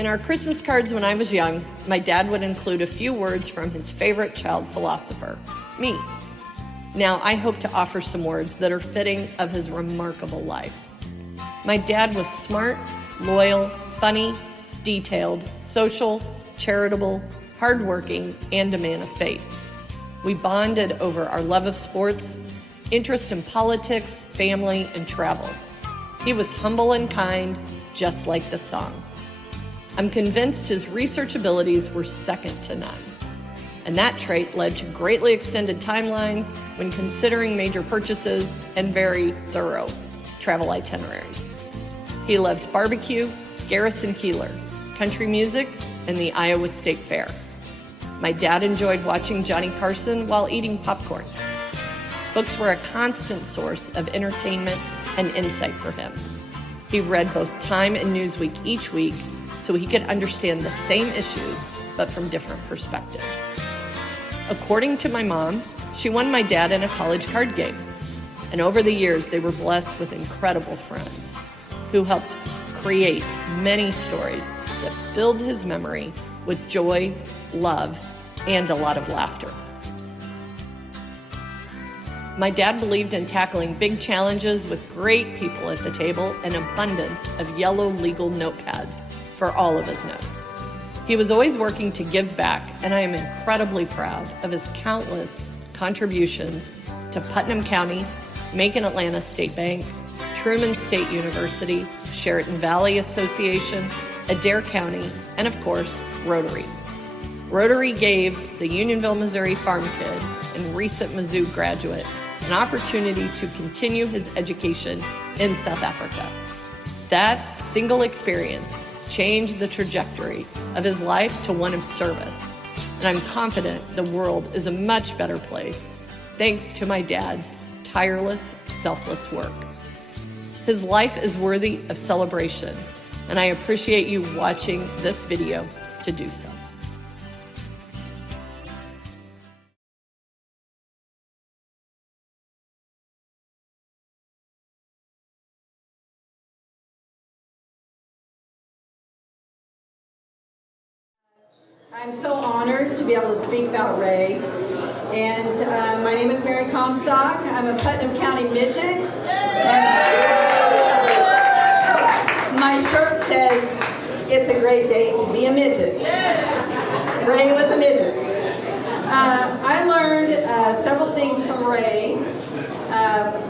In our Christmas cards when I was young, my dad would include a few words from his favorite child philosopher, me. Now I hope to offer some words that are fitting of his remarkable life. My dad was smart, loyal, funny, detailed, social, charitable, hardworking, and a man of faith. We bonded over our love of sports, interest in politics, family, and travel. He was humble and kind, just like the song. I'm convinced his research abilities were second to none. And that trait led to greatly extended timelines when considering major purchases and very thorough travel itineraries. He loved barbecue, Garrison Keillor, country music, and the Iowa State Fair. My dad enjoyed watching Johnny Carson while eating popcorn. Books were a constant source of entertainment and insight for him. He read both Time and Newsweek each week so he could understand the same issues, but from different perspectives. According to my mom, she won my dad in a college card game. And over the years, they were blessed with incredible friends who helped create many stories that filled his memory with joy, love, and a lot of laughter. My dad believed in tackling big challenges with great people at the table and abundance of yellow legal notepads for all of his notes. He was always working to give back, and I am incredibly proud of his countless contributions to Putnam County, Macon Atlanta State Bank, Truman State University, Sheraton Valley Association, Adair County, and of course, Rotary. Rotary gave the Unionville, Missouri farm kid and recent Mizzou graduate an opportunity to continue his education in South Africa. That single experience changed the trajectory of his life to one of service, and I'm confident the world is a much better place thanks to my dad's tireless, selfless work. His life is worthy of celebration, and I appreciate you watching this video to do so. I'm so honored to be able to speak about Ray. And my name is Mary Comstock. I'm a Putnam County midget. My shirt says, "It's a great day to be a midget." Ray was a midget. I learned several things from Ray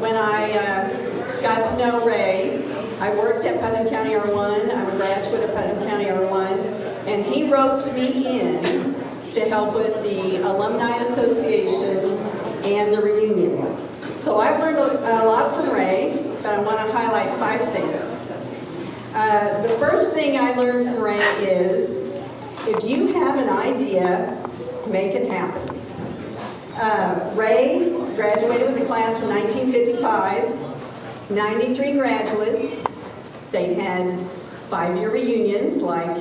when I got to know Ray. I worked at Putnam County R1. I'm a graduate of Putnam County R1. And he roped me in to help with the Alumni Association and the reunions. So I've learned a lot from Ray, but I want to highlight 5 things. The first thing I learned from Ray is, if you have an idea, make it happen. Ray graduated with a class in 1955, 93 graduates. They had 5-year reunions like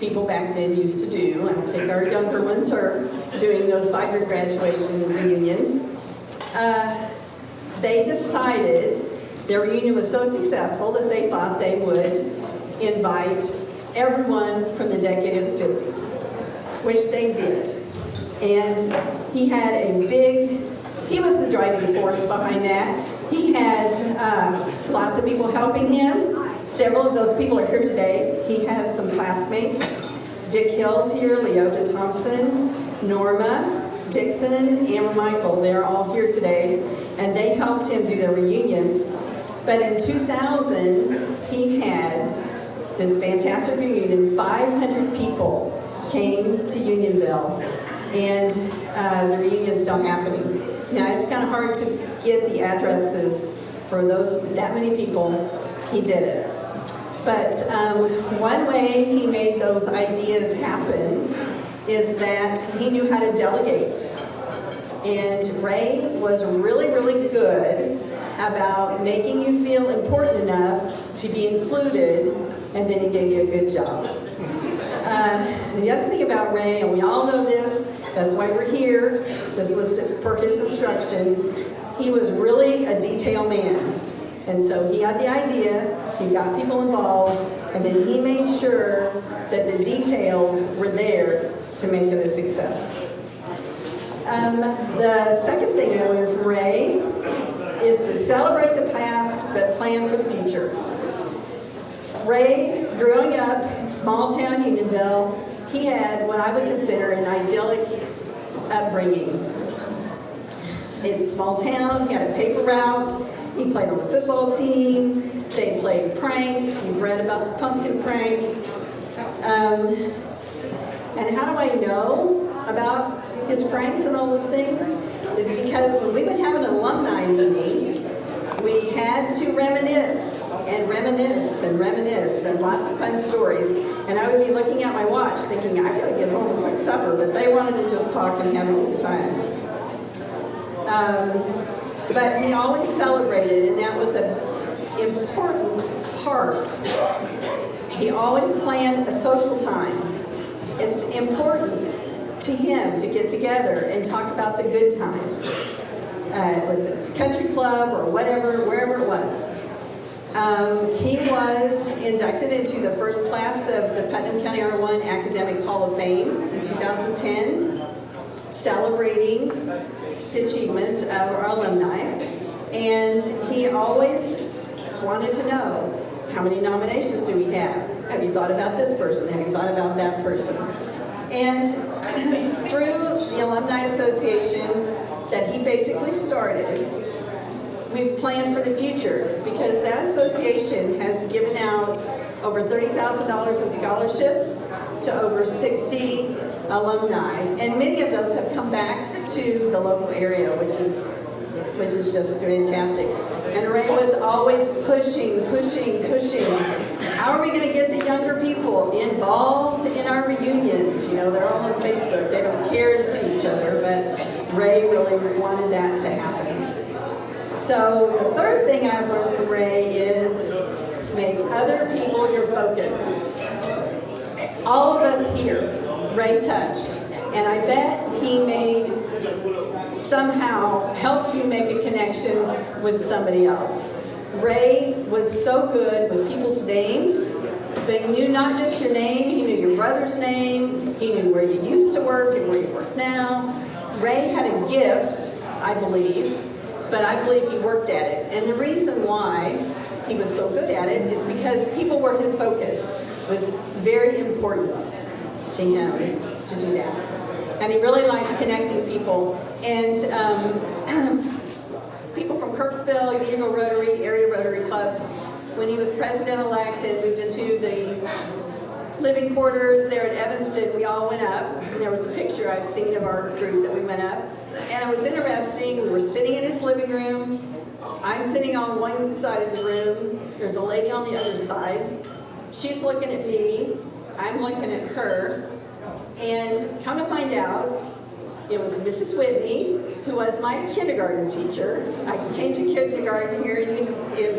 people back then used to do. I don't think our younger ones are doing those 5-year graduation reunions. They decided their reunion was so successful that they thought they would invite everyone from the decade of the 50s, which they did. And he had he was the driving force behind that. He had lots of people helping him. Several of those people are here today. He has some classmates. Dick Hill's here, Leota Thompson, Norma, Dixon, Amber Michael. They're all here today, and they helped him do their reunions. But in 2000, he had this fantastic reunion. 500 people came to Unionville, and the reunion is still happening. Now, it's kind of hard to get the addresses for that many people. He did it. But one way he made those ideas happen is that he knew how to delegate. And Ray was really, really good about making you feel important enough to be included, and then he gave you a good job. The other thing about Ray, and we all know this, that's why we're here, this was for his instruction, he was really a detail man. And so he had the idea, he got people involved, And then he made sure that the details were there to make it a success. The second thing I learned from Ray is to celebrate the past but plan for the future. Ray, growing up in small town Unionville, he had what I would consider an idyllic upbringing. In a small town, he had a paper route, he played on the football team, they played pranks, you've read about the pumpkin prank. And how do I know about his pranks and all those things? Is because when we would have an alumni meeting, we had to reminisce and reminisce and reminisce and lots of fun stories. And I would be looking at my watch thinking, I've got to get home and cook supper, but they wanted to just talk and have a good time. But he always celebrated, and that was an important part. He always planned a social time. It's important to him to get together and talk about the good times with the country club or whatever, wherever it was. He was inducted into the first class of the Putnam County R1 Academic Hall of Fame in 2010, celebrating the achievements of our alumni. And he always wanted to know, how many nominations do we have? Have you thought about this person? Have you thought about that person? And through the Alumni Association that he basically started, we've planned for the future, because that association has given out over $30,000 in scholarships to over 60 alumni, and many of those have come back to the local area, which is just fantastic. And Ray was always pushing. How are we going to get the younger people involved in our reunions? You know, they're all on Facebook. They don't care to see each other, but Ray really wanted that to happen. So the third thing I've learned from Ray is make other people your focus. All of us here, Ray touched, and I bet he somehow helped you make a connection with somebody else. Ray was so good with people's names, but he knew not just your name, he knew your brother's name, he knew where you used to work and where you work now. Ray had a gift, I believe, but I believe he worked at it. And the reason why he was so good at it is because people were his focus. It was very important to him to do that. And he really liked connecting people. And people from Kirksville, Unionville Rotary, area Rotary clubs, when he was president-elect and moved into the living quarters there at Evanston, we all went up. And there was a picture I've seen of our group that we went up. And it was interesting. We were sitting in his living room. I'm sitting on one side of the room. There's a lady on the other side. She's looking at me. I'm looking at her. And come to find out, it was Mrs. Whitney, who was my kindergarten teacher. I came to kindergarten here in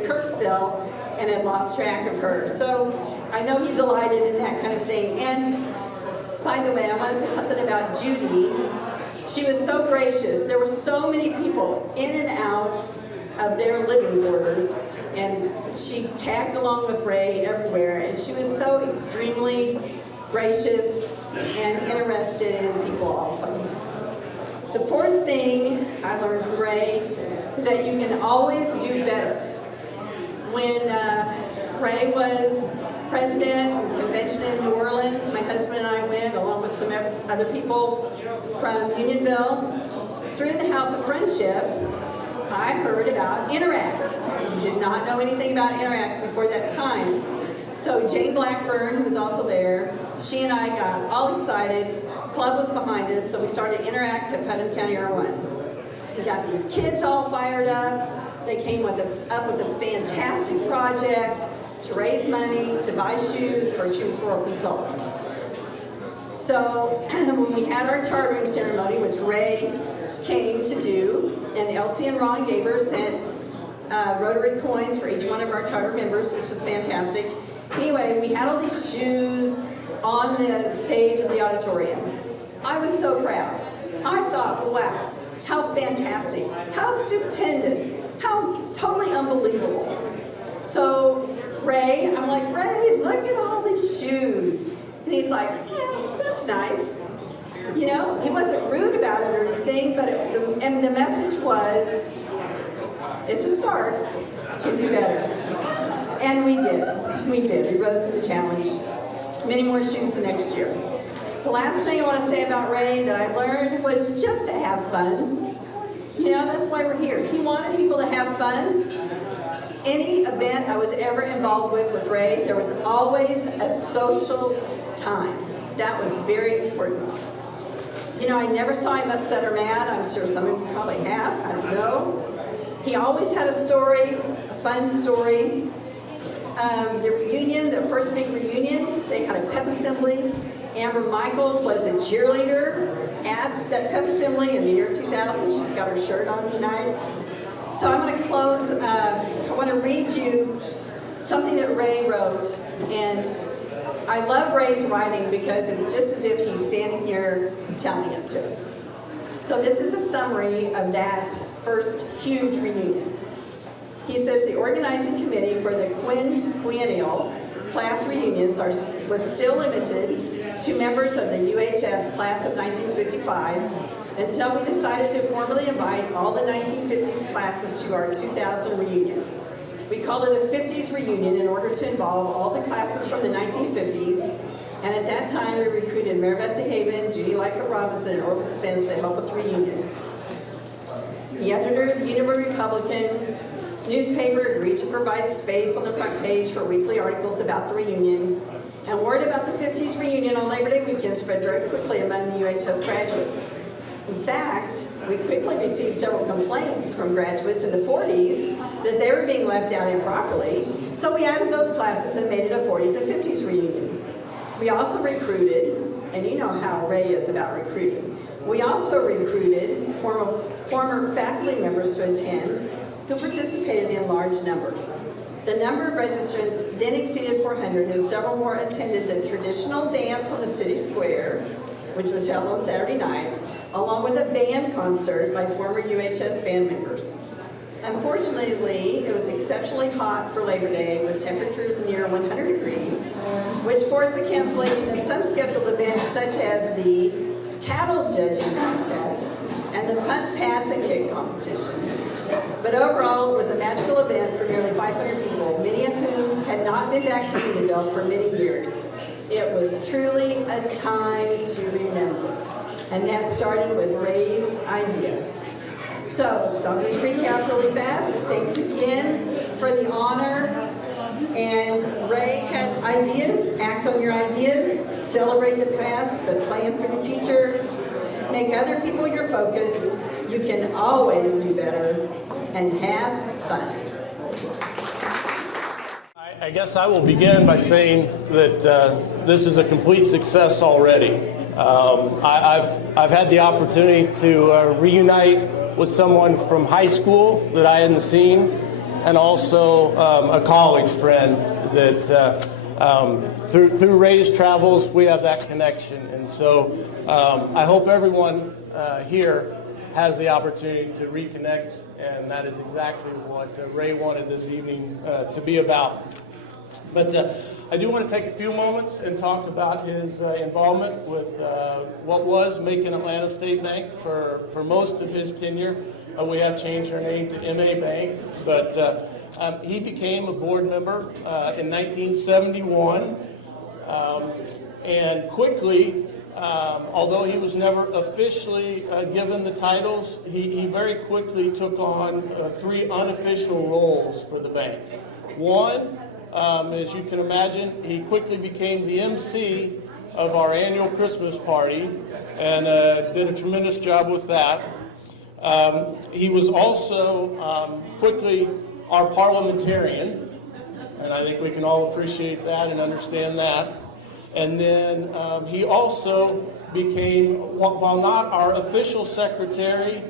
Kirksville and had lost track of her. So I know he delighted in that kind of thing. And by the way, I want to say something about Judy. She was so gracious. There were so many people in and out of their living quarters, and she tagged along with Ray everywhere, and she was so extremely gracious and interested in people also. The fourth thing I learned from Ray is that you can always do better. When Ray was president of the convention in New Orleans, my husband and I went, along with some other people from Unionville. Through the House of Friendship, I heard about Interact. I did not know anything about Interact before that time. So Jane Blackburn, who was also there, she and I got all excited. Club was behind us, so we started Interact at Putnam County R1. We got these kids all fired up. They came up with a fantastic project to raise money, to buy shoes for Shoes for Orphan Souls. So when we had our chartering ceremony, which Ray came to do, and Elsie and Ron Gaber sent Rotary coins for each one of our charter members, which was fantastic. Anyway, we had all these shoes on the stage of the auditorium. I was so proud. I thought, wow, how fantastic, how stupendous, how totally unbelievable. So Ray, I'm like, Ray, look at all these shoes. And he's like, yeah, that's nice. You know, he wasn't rude about it or anything, but and the message was, it's a start, you can do better. And we did. We rose to the challenge. Many more shoes the next year. The last thing I want to say about Ray that I learned was just to have fun. You know, that's why we're here. He wanted people to have fun. Any event I was ever involved with Ray, there was always a social time. That was very important. You know, I never saw him upset or mad. I'm sure some of you probably have. I don't know. He always had a story, a fun story. The reunion, the first big reunion, they had a pep assembly. Amber Michael was a cheerleader at that pep assembly in the year 2000. She's got her shirt on tonight. So I'm going to close. I want to read you something that Ray wrote. And I love Ray's writing because it's just as if he's standing here telling it to us. So this is a summary of that first huge reunion. He says the organizing committee for the quinquennial class reunions was still limited to members of the UHS class of 1955 until we decided to formally invite all the 1950s classes to our 2000 reunion. We called it a 50s reunion in order to involve all the classes from the 1950s, and at that time we recruited Maribeth DeHaven, Judy Lightfoot Robinson, and Orville Spence to help with the reunion. The editor of the University Republican newspaper agreed to provide space on the front page for weekly articles about the reunion, and word about the 50s reunion on Labor Day weekend spread very quickly among the UHS graduates. In fact, we quickly received several complaints from graduates in the 40s that they were being left out improperly, so we added those classes and made it a 40s and 50s reunion. We also recruited, and you know how Ray is about recruiting, we also recruited former faculty members to attend who participated in large numbers. The number of registrants then exceeded 400, and several more attended the traditional dance on the city square, which was held on Saturday night, along with a band concert by former UHS band members. Unfortunately, it was exceptionally hot for Labor Day with temperatures near 100 degrees, which forced the cancellation of some scheduled events such as the cattle judging contest and the punt, pass, and kick competition. But overall, it was a magical event for nearly 500 people, many of whom had not been back to Unionville for many years. It was truly a time to remember. And that started with Ray's idea. So, I'll just recap really fast. Thanks again for the honor. And Ray had ideas. Act on your ideas. Celebrate the past, but plan for the future. Make other people your focus. You can always do better. And have fun. I guess I will begin by saying that this is a complete success already. I've had the opportunity to reunite with someone from high school that I hadn't seen, and also a college friend that through Ray's travels we have that connection. And so I hope everyone here has the opportunity to reconnect, and that is exactly what Ray wanted this evening to be about. But I do want to take a few moments and talk about his involvement with what was Macon Atlanta State Bank for most of his tenure. We have changed our name to MA Bank, but he became a board member in 1971, and quickly, although he was never officially given the titles, he very quickly took on 3 unofficial roles for the bank. One, as you can imagine, he quickly became the MC of our annual Christmas party and did a tremendous job with that. He was also quickly our parliamentarian, and I think we can all appreciate that and understand that. And then he also became, while not our official secretary,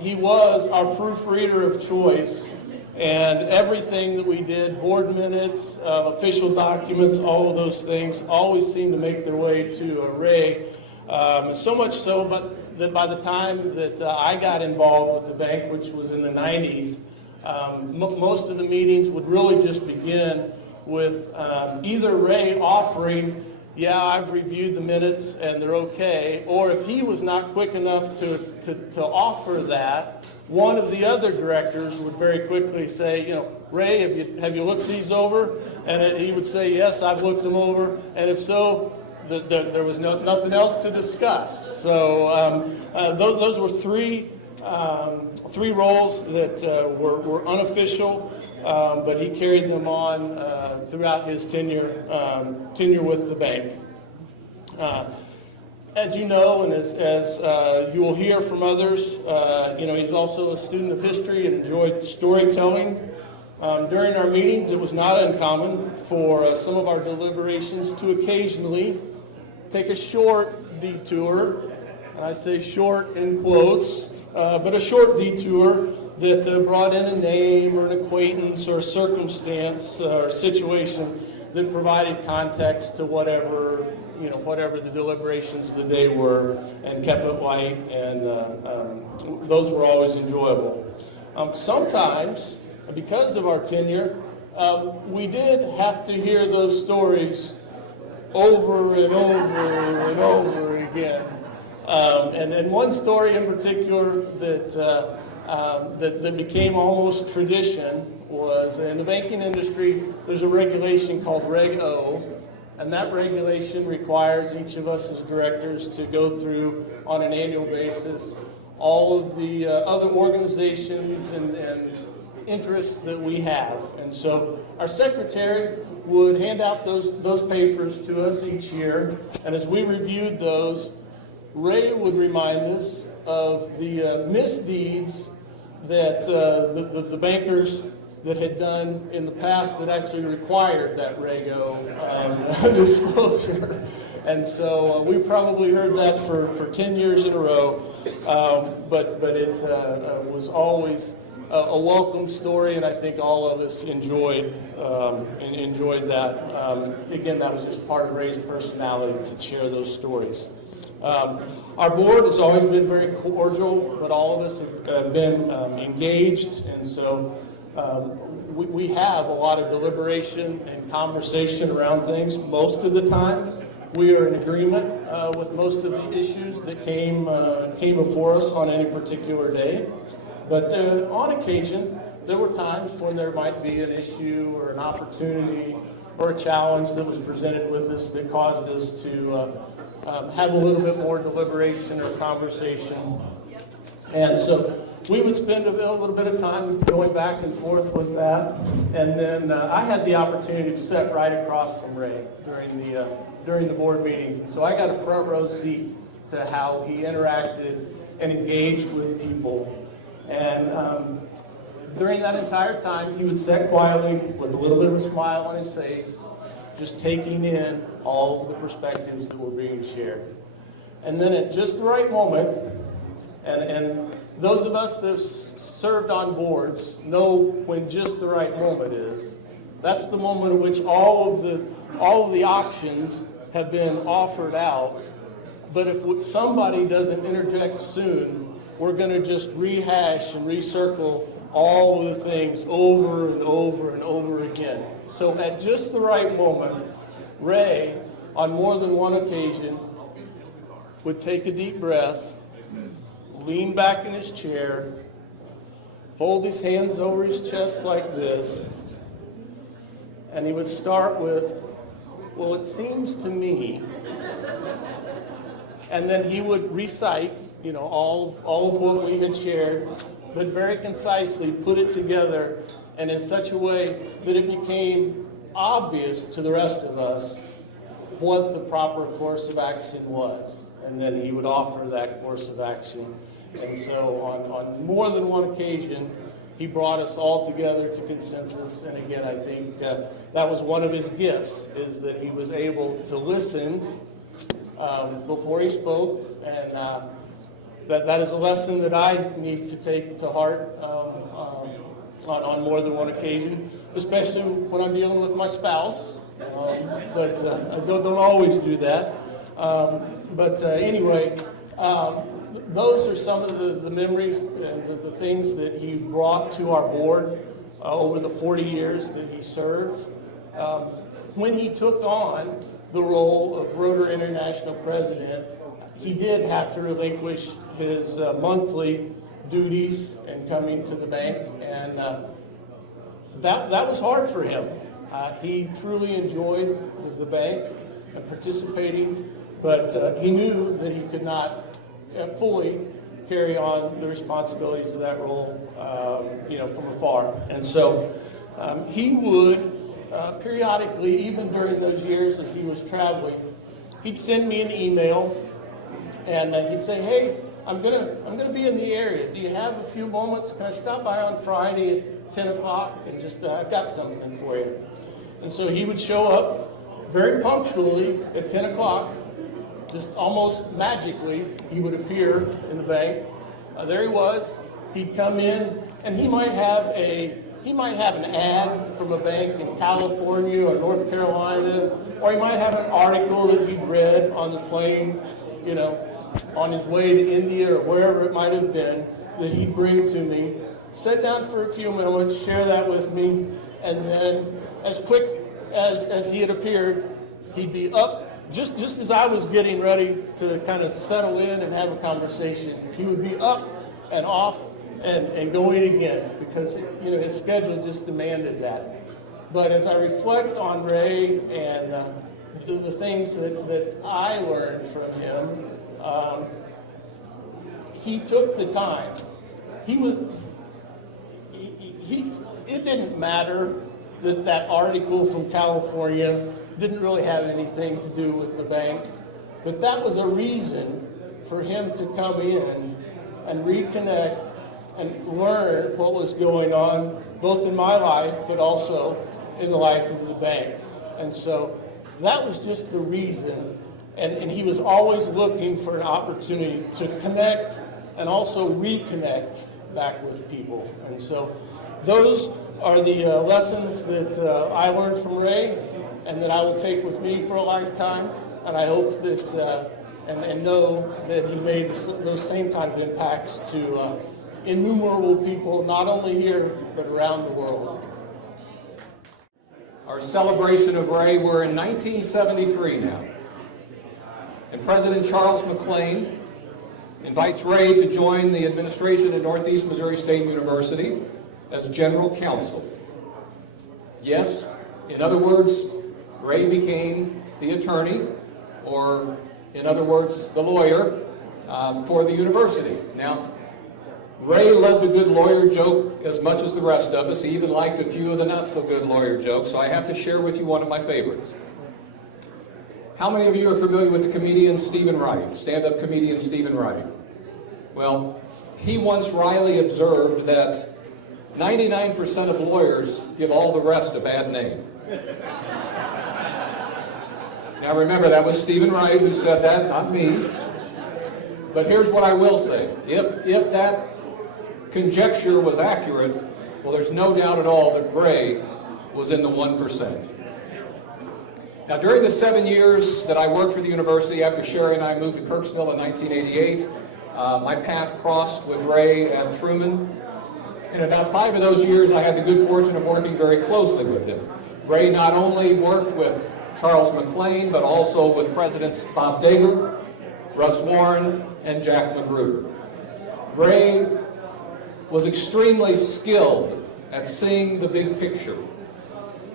he was our proofreader of choice. And everything that we did, board minutes, official documents, all of those things, always seemed to make their way to Ray. So much so that by the time that I got involved with the bank, which was in the 90s, most of the meetings would really just begin with either Ray offering, yeah, I've reviewed the minutes and they're okay, or if he was not quick enough to offer that, one of the other directors would very quickly say, Ray, have you looked these over? And he would say, yes, I've looked them over, and if so, there was nothing else to discuss. So those were three roles that were unofficial, but he carried them on throughout his tenure with the bank. As you know, and as you will hear from others, he's also a student of history and enjoyed storytelling. During our meetings, it was not uncommon for some of our deliberations to occasionally take a short detour, and I say short in quotes, but a short detour that brought in a name or an acquaintance or a circumstance or situation that provided context to whatever the deliberations of the day were, and kept it light, and those were always enjoyable. Sometimes, because of our tenure, we did have to hear those stories over and over and over again. And one story in particular that became almost tradition was, in the banking industry, there's a regulation called Reg O, and that regulation requires each of us as directors to go through on an annual basis all of the other organizations and interests that we have. And so our secretary would hand out those papers to us each year, and as we reviewed those, Ray would remind us of the misdeeds that the bankers that had done in the past that actually required that Rego disclosure. And so we probably heard that for 10 years in a row, but it was always a welcome story, and I think all of us enjoyed that. Again, that was just part of Ray's personality to share those stories. Our board has always been very cordial, but all of us have been engaged, and so we have a lot of deliberation and conversation around things. Most of the time, we are in agreement with most of the issues that came before us on any particular day. But on occasion, there were times when there might be an issue or an opportunity or a challenge that was presented with us that caused us to have a little bit more deliberation or conversation. And so we would spend a little bit of time going back and forth with that. And then I had the opportunity to sit right across from Ray during the board meetings. And so I got a front row seat to how he interacted and engaged with people. And during that entire time, he would sit quietly with a little bit of a smile on his face, just taking in all of the perspectives that were being shared. And then at just the right moment, and those of us that have served on boards know when just the right moment is. That's the moment at which all of the options have been offered out. But if somebody doesn't interject soon, we're going to just rehash and recircle all of the things over and over and over again. So at just the right moment, Ray, on more than one occasion, would take a deep breath, lean back in his chair, fold his hands over his chest like this, and he would start with, well, it seems to me, and then he would recite, all of what we had shared, but very concisely put it together and in such a way that it became obvious to the rest of us what the proper course of action was. And then he would offer that course of action. And so on more than one occasion, he brought us all together to consensus. And again, I think that was one of his gifts, is that he was able to listen before he spoke. And that is a lesson that I need to take to heart on more than one occasion, especially when I'm dealing with my spouse. But I don't always do that. Anyway, those are some of the memories and the things that he brought to our board over the 40 years that he served. When he took on the role of Rotary International President, he did have to relinquish his monthly duties and coming to the bank, and that was hard for him. He truly enjoyed the bank and participating, but he knew that he could not fully carry on the responsibilities of that role, from afar. And so he would periodically, even during those years as he was traveling, he'd send me an email, and he'd say, "Hey, I'm gonna be in the area. Do you have a few moments? Can I stop by on Friday at 10 o'clock and just I've got something for you?" And so he would show up very punctually at 10 o'clock. Just almost magically, he would appear in the bank. There he was. He'd come in, and he might have an ad from a bank in California or North Carolina, or he might have an article that he'd read on the plane, on his way to India or wherever it might have been, that he'd bring to me, sit down for a few moments, share that with me, and then as quick as he had appeared, he'd be up. Just as I was getting ready to kind of settle in and have a conversation, he would be up and off and going again, because his schedule just demanded that. But as I reflect on Ray and the things that I learned from him, he took the time. It didn't matter that article from California didn't really have anything to do with the bank, but that was a reason for him to come in and reconnect and learn what was going on, both in my life, but also in the life of the bank. And so that was just the reason, and he was always looking for an opportunity to connect and also reconnect back with people. And so those are the lessons that I learned from Ray, and that I will take with me for a lifetime. And I hope that and know that he made those same kind of impacts to innumerable people, not only here, but around the world. Our celebration of Ray, we're in 1973 now. And President Charles McLean invites Ray to join the administration at Northeast Missouri State University as general counsel. Yes, in other words, Ray became the attorney, or in other words, the lawyer for the university. Now, Ray loved a good lawyer joke as much as the rest of us. He even liked a few of the not-so-good lawyer jokes, so I have to share with you one of my favorites. How many of you are familiar with the comedian Stephen Wright, stand-up comedian Stephen Wright? Well, he once wryly observed that 99% of lawyers give all the rest a bad name. Now remember, that was Stephen Wright who said that, not me. But here's what I will say. If that conjecture was accurate, well, there's no doubt at all that Ray was in the 1%. Now, during the 7 years that I worked for the university after Sherry and I moved to Kirksville in 1988, my path crossed with Ray at Truman. In about 5 of those years, I had the good fortune of working very closely with him. Ray not only worked with Charles McLean, but also with Presidents Bob Daigle, Russ Warren, and Jack Magruder. Ray was extremely skilled at seeing the big picture,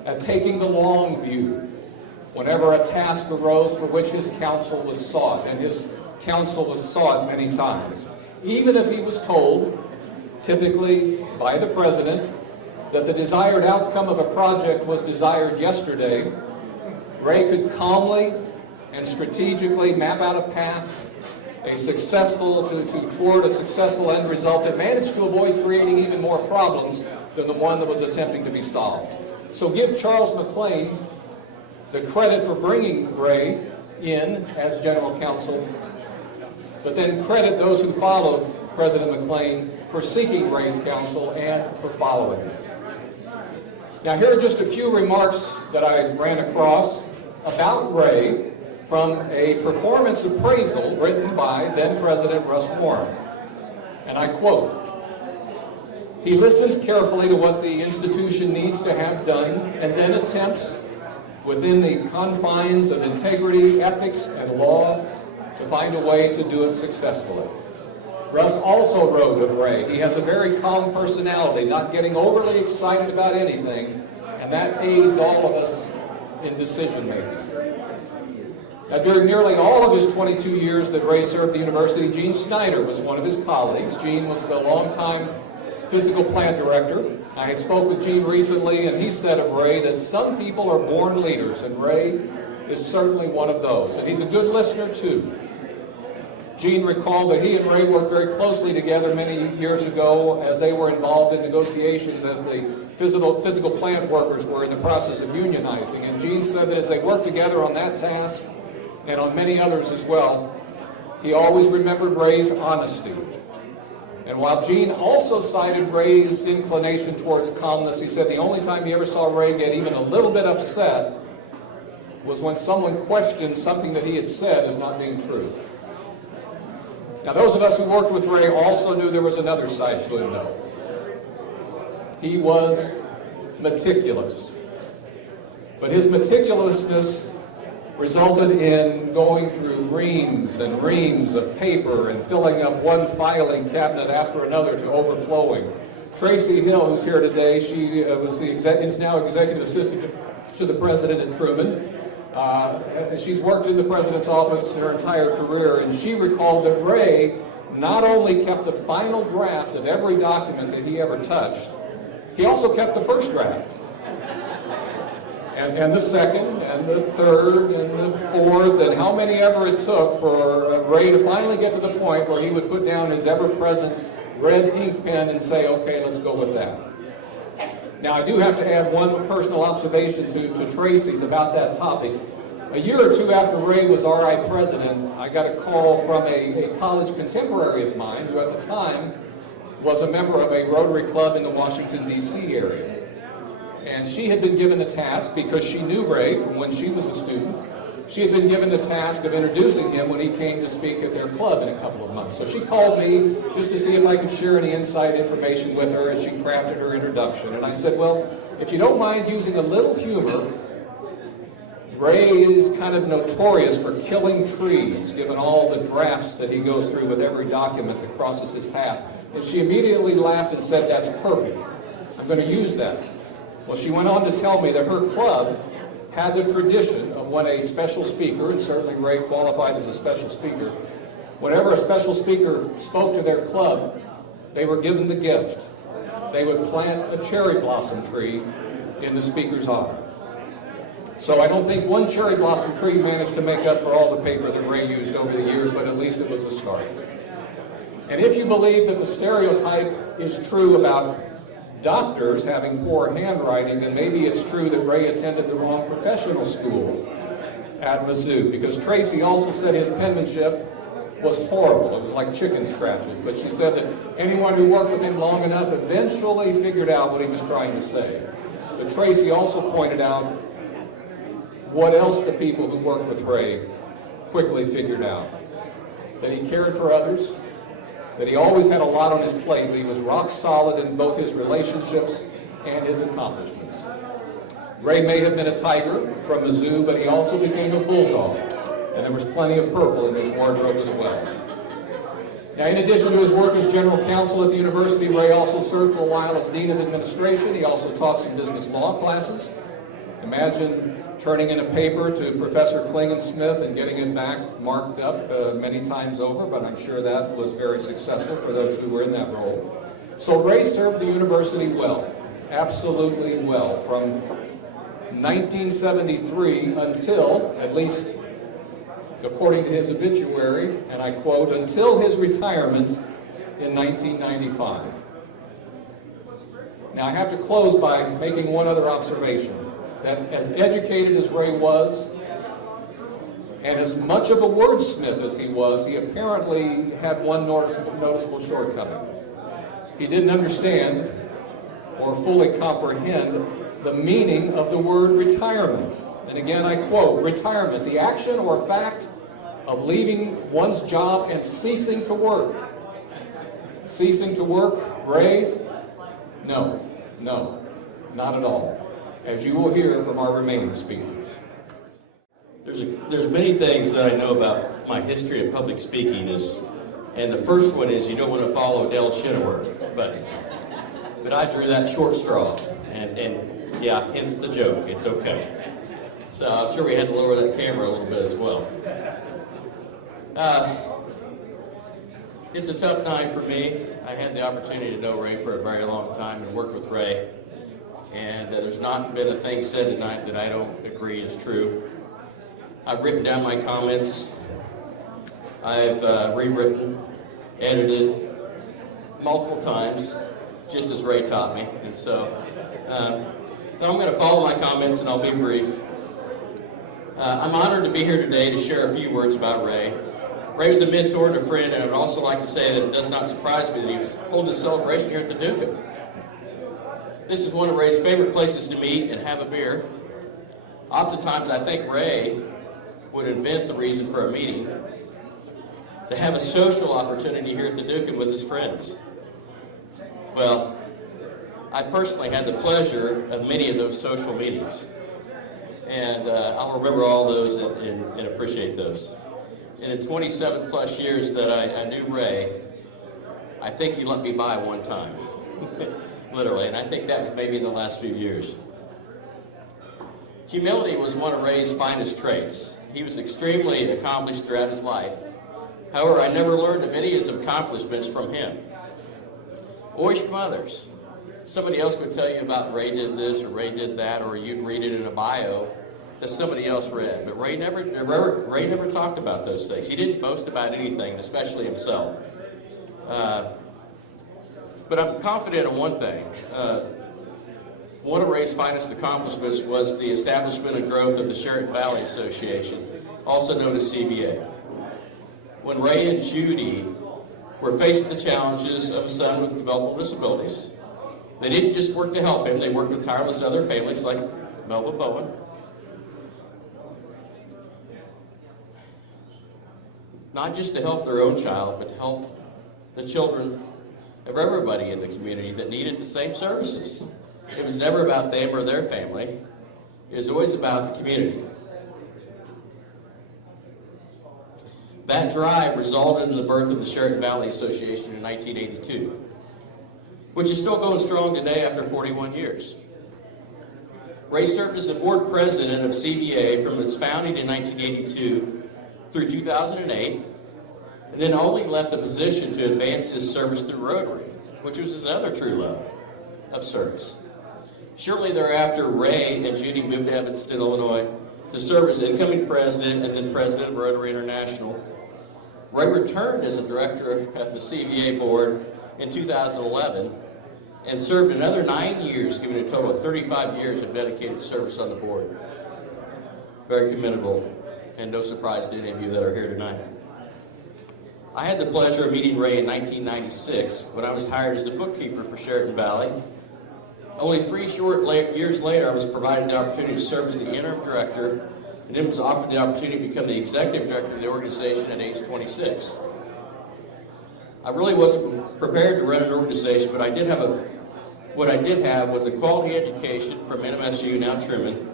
at taking the long view whenever a task arose for which his counsel was sought, and his counsel was sought many times. Even if he was told, typically by the president, that the desired outcome of a project was desired yesterday, Ray could calmly and strategically map out a path toward a successful end result that managed to avoid creating even more problems than the one that was attempting to be solved. So give Charles McLean the credit for bringing Ray in as general counsel, but then credit those who followed President McLean for seeking Ray's counsel and for following him. Now, here are just a few remarks that I ran across about Ray from a performance appraisal written by then-President Russ Warren. And I quote, "He listens carefully to what the institution needs to have done and then attempts within the confines of integrity, ethics, and law to find a way to do it successfully. Russ also wrote of Ray, he has a very calm personality, not getting overly excited about anything, and that aids all of us in decision making. Now, during nearly all of his 22 years that Ray served the university, Gene Snyder was one of his colleagues. Gene was the longtime physical plant director. I spoke with Gene recently, and he said of Ray that some people are born leaders, and Ray is certainly one of those. And he's a good listener, too. Gene recalled that he and Ray worked very closely together many years ago as they were involved in negotiations as the physical plant workers were in the process of unionizing. And Gene said that as they worked together on that task and on many others as well, he always remembered Ray's honesty. And while Gene also cited Ray's inclination towards calmness, he said the only time he ever saw Ray get even a little bit upset was when someone questioned something that he had said as not being true. Now, those of us who worked with Ray also knew there was another side to him, though. He was meticulous. But his meticulousness resulted in going through reams and reams of paper and filling up one filing cabinet after another to overflowing. Tracy Hill, who's here today, she is now executive assistant to the president at Truman. She's worked in the president's office her entire career, and she recalled that Ray not only kept the final draft of every document that he ever touched, he also kept the first draft. And the second, and the third, and the fourth, and how many ever it took for Ray to finally get to the point where he would put down his ever-present red ink pen and say, okay, let's go with that. Now, I do have to add one personal observation to Tracy's about that topic. A year or two after Ray was RI president, I got a call from a college contemporary of mine who at the time was a member of a Rotary Club in the Washington, D.C. area. And she had been given the task, because she knew Ray from when she was a student, she had been given the task of introducing him when he came to speak at their club in a couple of months. So she called me just to see if I could share any inside information with her as she crafted her introduction. And I said, well, if you don't mind using a little humor, Ray is kind of notorious for killing trees, given all the drafts that he goes through with every document that crosses his path. And she immediately laughed and said, that's perfect. I'm going to use that. Well, she went on to tell me that her club had the tradition of when a special speaker, and certainly Ray qualified as a special speaker, whenever a special speaker spoke to their club, they were given the gift. They would plant a cherry blossom tree in the speaker's honor. So I don't think one cherry blossom tree managed to make up for all the paper that Ray used over the years, but at least it was a start. And if you believe that the stereotype is true about doctors having poor handwriting, then maybe it's true that Ray attended the wrong professional school at Mizzou, because Tracy also said his penmanship was horrible. It was like chicken scratches. But she said that anyone who worked with him long enough eventually figured out what he was trying to say. But Tracy also pointed out what else the people who worked with Ray quickly figured out. That he cared for others, that he always had a lot on his plate, but he was rock solid in both his relationships and his accomplishments. Ray may have been a tiger from Mizzou, but he also became a bulldog, and there was plenty of purple in his wardrobe as well. Now, in addition to his work as general counsel at the university, Ray also served for a while as dean of administration. He also taught some business law classes. Imagine turning in a paper to Professor Klinginsmith and getting it back marked up many times over, but I'm sure that was very successful for those who were in that role. So Ray served the university well, absolutely well, from 1973 until, at least according to his obituary, and I quote, until his retirement in 1995. Now I have to close by making one other observation. That as educated as Ray was, and as much of a wordsmith as he was, he apparently had one noticeable shortcoming. He didn't understand or fully comprehend the meaning of the word retirement. And again, I quote, retirement, the action or fact of leaving one's job and ceasing to work. Ceasing to work, Ray? No, not at all. as you will hear from our remaining speakers. There's many things that I know about my history of public speaking and the first one is you don't want to follow Dale Shinneworth, but I drew that short straw, and yeah, hence the joke. It's okay. So I'm sure we had to lower that camera a little bit as well. It's a tough night for me. I had the opportunity to know Ray for a very long time and work with Ray, and there's not been a thing said tonight that I don't agree is true. I've written down my comments. I've rewritten, edited multiple times, just as Ray taught me. And so I'm going to follow my comments and I'll be brief. I'm honored to be here today to share a few words about Ray. Ray was a mentor and a friend, and I'd also like to say that it does not surprise me that he's holding a celebration here at the Dukin. This is one of Ray's favorite places to meet and have a beer. Oftentimes I think Ray would invent the reason for a meeting, to have a social opportunity here at the Dukin with his friends. Well, I personally had the pleasure of many of those social meetings, and I'll remember all those and appreciate those. In the 27 plus years that I knew Ray, I think he let me by one time, literally, and I think that was maybe in the last few years. Humility was one of Ray's finest traits. He was extremely accomplished throughout his life. However, I never learned of any of his accomplishments from him. Always from others. Somebody else would tell you about Ray did this or Ray did that, or you'd read it in a bio that somebody else read. But Ray never talked about those things. He didn't boast about anything, especially himself. But I'm confident in one thing. One of Ray's finest accomplishments was the establishment and growth of the Sheraton Valley Association, also known as CVA. When Ray and Judy were faced with the challenges of a son with developmental disabilities, they didn't just work to help him, they worked with tireless other families like Melba Bowen. Not just to help their own child, but to help the children of everybody in the community that needed the same services. It was never about them or their family. It was always about the community. That drive resulted in the birth of the Sheraton Valley Association in 1982, which is still going strong today after 41 years. Ray served as the board president of CVA from its founding in 1982 through 2008, and then only left the position to advance his service through Rotary, which was his other true love of service. Shortly thereafter, Ray and Judy moved to Evanston, Illinois, to serve as incoming president and then president of Rotary International. Ray returned as a director at the CVA board in 2011 and served another 9 years, giving a total of 35 years of dedicated service on the board. Very commendable, and no surprise to any of you that are here tonight. I had the pleasure of meeting Ray in 1996 when I was hired as the bookkeeper for Sheraton Valley. Only 3 short years later, I was provided the opportunity to serve as the interim director, and then was offered the opportunity to become the executive director of the organization at age 26. I really wasn't prepared to run an organization, but what I did have was a quality education from NMSU, now Truman,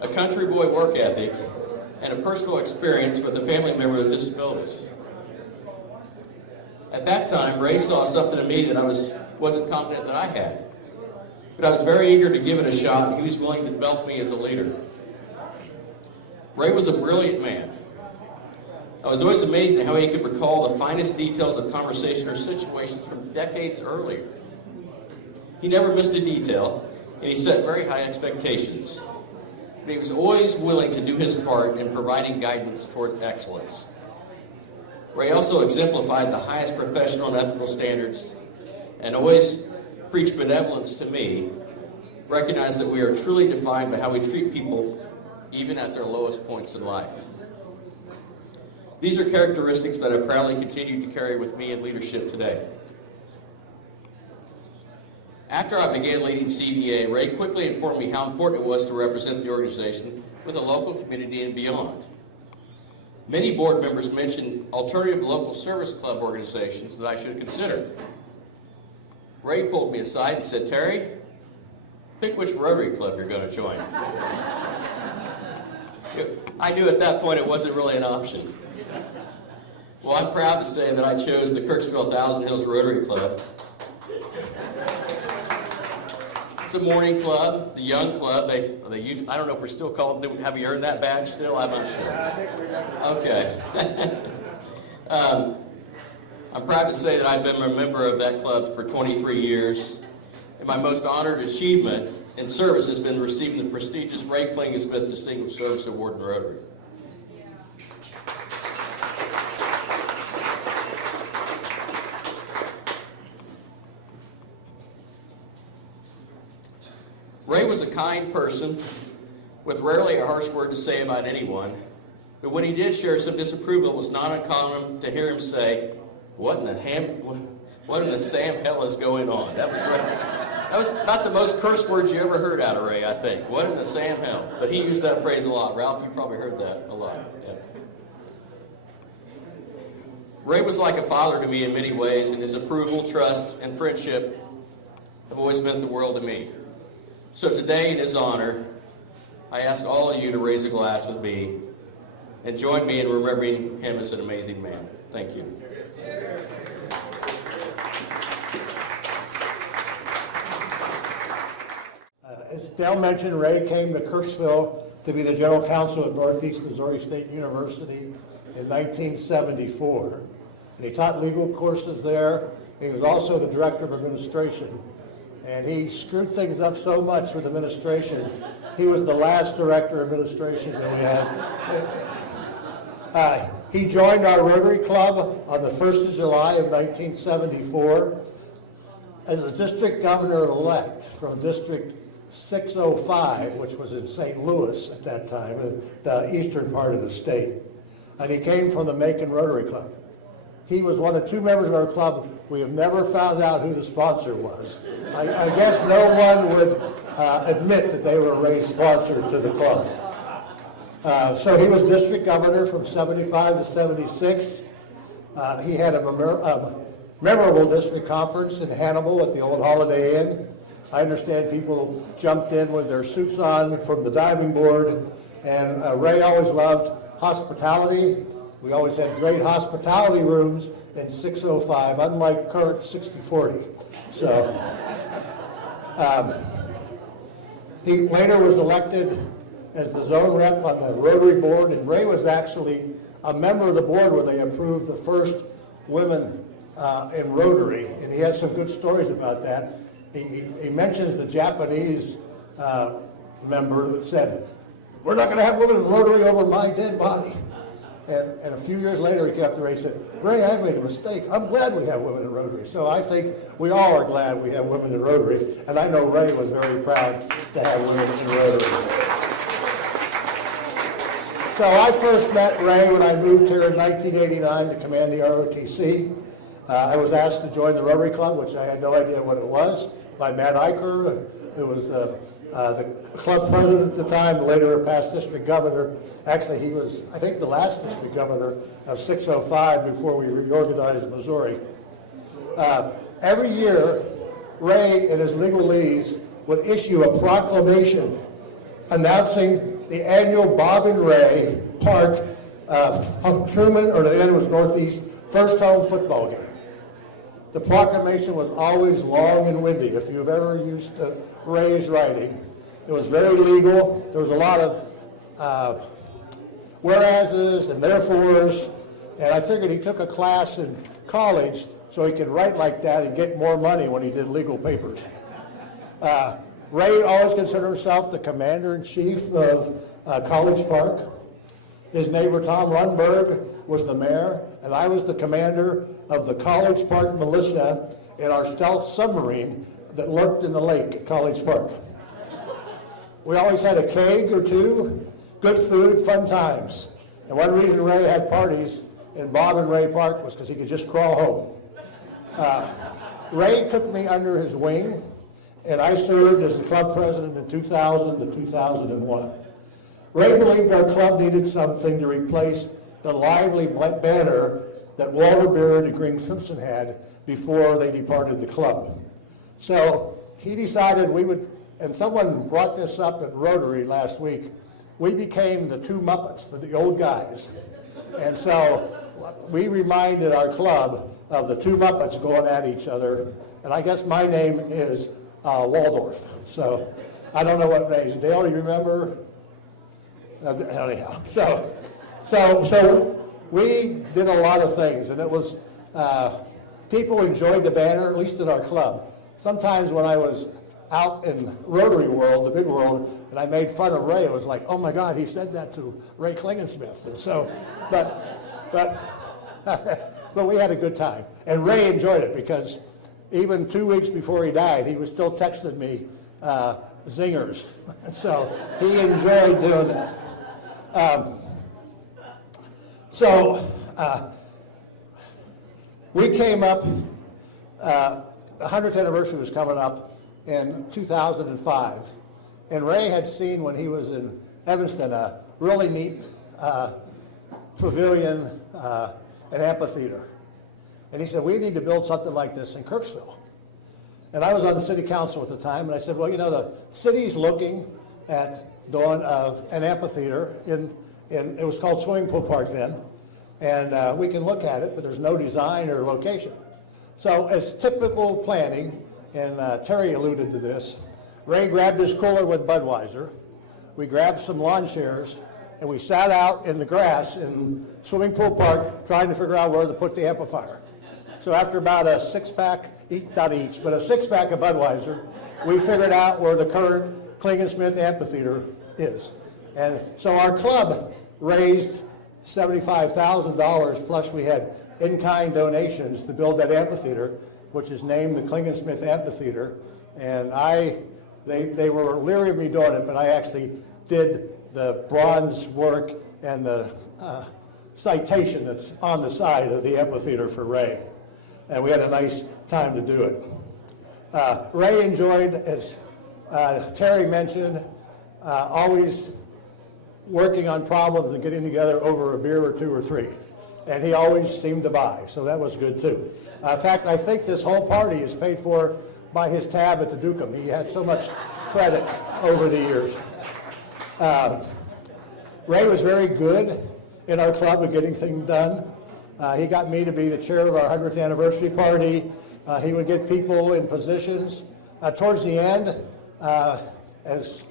a country boy work ethic, and a personal experience with a family member with disabilities. At that time, Ray saw something in me that I wasn't confident that I had. But I was very eager to give it a shot, and he was willing to develop me as a leader. Ray was a brilliant man. I was always amazed at how he could recall the finest details of conversation or situations from decades earlier. He never missed a detail, and he set very high expectations. But he was always willing to do his part in providing guidance toward excellence. Ray also exemplified the highest professional and ethical standards, and always preached benevolence to me, recognize that we are truly defined by how we treat people, even at their lowest points in life. These are characteristics that I proudly continue to carry with me in leadership today. After I began leading CVA, Ray quickly informed me how important it was to represent the organization with the local community and beyond. Many board members mentioned alternative local service club organizations that I should consider. Ray pulled me aside and said, "Terry, Pick which Rotary Club you're going to join. I knew at that point it wasn't really an option. Well, I'm proud to say that I chose the Kirksville Thousand Hills Rotary Club. It's a morning club, the young club. They I don't know if we're still called. Have you earned that badge still? I'm not sure. I think we got it. Okay. I'm proud to say that I've been a member of that club for 23 years. And my most honored achievement in service has been receiving the prestigious Ray Klinginsmith Distinguished Service Award in Rotary. Ray was a kind person with rarely a harsh word to say about anyone, but when he did share some disapproval, it was not uncommon to hear him say, what in the Sam hell is going on? That was about the most curse words you ever heard out of Ray, I think. What in the Sam hell? But he used that phrase a lot. Ralph, you probably heard that a lot. Yeah. Ray was like a father to me in many ways, and his approval, trust, and friendship have always meant the world to me. So today, in his honor, I ask all of you to raise a glass with me and join me in remembering him as an amazing man. Thank you. As Dale mentioned, Ray came to Kirksville to be the general counsel at Northeast Missouri State University in 1974. And he taught legal courses there. He was also the director of administration. And he screwed things up so much with administration, he was the last director of administration that we had. He joined our Rotary Club on the 1st of July of 1974 as a district governor-elect from District 605, which was in St. Louis at that time, the eastern part of the state. And he came from the Macon Rotary Club. He was one of two members of our club. We have never found out who the sponsor was. I guess no one would admit that they were Ray's sponsor to the club. So he was district governor from 75 to 76. He had a memorable district conference in Hannibal at the old Holiday Inn. I understand people jumped in with their suits on from the diving board, and Ray always loved hospitality. We always had great hospitality rooms in 605, unlike current 6040. So he later was elected as the zone rep on the Rotary board, and Ray was actually a member of the board when they approved the first women in Rotary, and he has some good stories about that. He mentions the Japanese member that said, "We're not going to have women in Rotary over my dead body." And a few years later, he came up to Ray and said, "Ray, I made a mistake. I'm glad we have women in Rotary." So I think we all are glad we have women in Rotary, and I know Ray was very proud to have women in Rotary. So I first met Ray when I moved here in 1989 to command the ROTC. I was asked to join the Rotary Club, which I had no idea what it was, by Matt Eicher, who was the club president at the time, later a past district governor. Actually, he was, I think, the last district governor of 605 before we reorganized Missouri. Every year, Ray and his legalese would issue a proclamation announcing the annual Bob and Ray Park Truman, or the end was Northeast, first home football game. The proclamation was always long and windy. If you've ever used Ray's writing, it was very legal. There was a lot of whereases and therefores, and I figured he took a class in college so he could write like that and get more money when he did legal papers. Ray always considered himself the commander-in-chief of College Park. His neighbor Tom Lundberg was the mayor, and I was the commander of the College Park militia in our stealth submarine that lurked in the lake at College Park. We always had a keg or two, good food, fun times. And one reason Ray had parties in Bob and Ray Park was because he could just crawl home. Ray took me under his wing, and I served as the club president in 2000 to 2001. Ray believed our club needed something to replace the lively banner that Walter Beard and Green Simpson had before they departed the club. So he decided we would and someone brought this up at Rotary last week. We became the two Muppets, the old guys. And so we reminded our club of the two Muppets going at each other. And I guess my name is Waldorf. So I don't know what names. Dale, do you remember? Anyhow, so we did a lot of things, and it was, people enjoyed the banner, at least at our club. Sometimes when I was out in Rotary world, the big world, and I made fun of Ray, it was like, oh my God, he said that to Ray Klinginsmith. And so, but we had a good time. And Ray enjoyed it because even 2 weeks before he died, he was still texting me zingers. So he enjoyed doing that. We came up, the 100th anniversary was coming up in 2005. And Ray had seen when he was in Evanston a really neat pavilion, an amphitheater. And he said, we need to build something like this in Kirksville. And I was on the city council at the time, and I said, well, you know, the city's looking at doing an amphitheater it was called Swimming Pool Park then, and we can look at it, but there's no design or location. So as typical planning, and Terry alluded to this, Ray grabbed his cooler with Budweiser, we grabbed some lawn chairs, and we sat out in the grass in Swimming Pool Park trying to figure out where to put the amplifier. So after about a six-pack, not each, but a six-pack of Budweiser, we figured out where the current Klinginsmith amphitheater is. And so our club raised $75,000, plus we had in-kind donations to build that amphitheater, which is named the Klinginsmith Amphitheater. And they were leery of me doing it, but I actually did the bronze work and the citation that's on the side of the amphitheater for Ray. And we had a nice time to do it. Ray enjoyed, as Terry mentioned, always working on problems and getting together over a beer or two or three. And he always seemed to buy, so that was good too. In fact, I think this whole party is paid for by his tab at the Dukem. He had so much credit over the years. Ray was very good in our club at getting things done. He got me to be the chair of our 100th anniversary party. He would get people in positions. Towards the end, as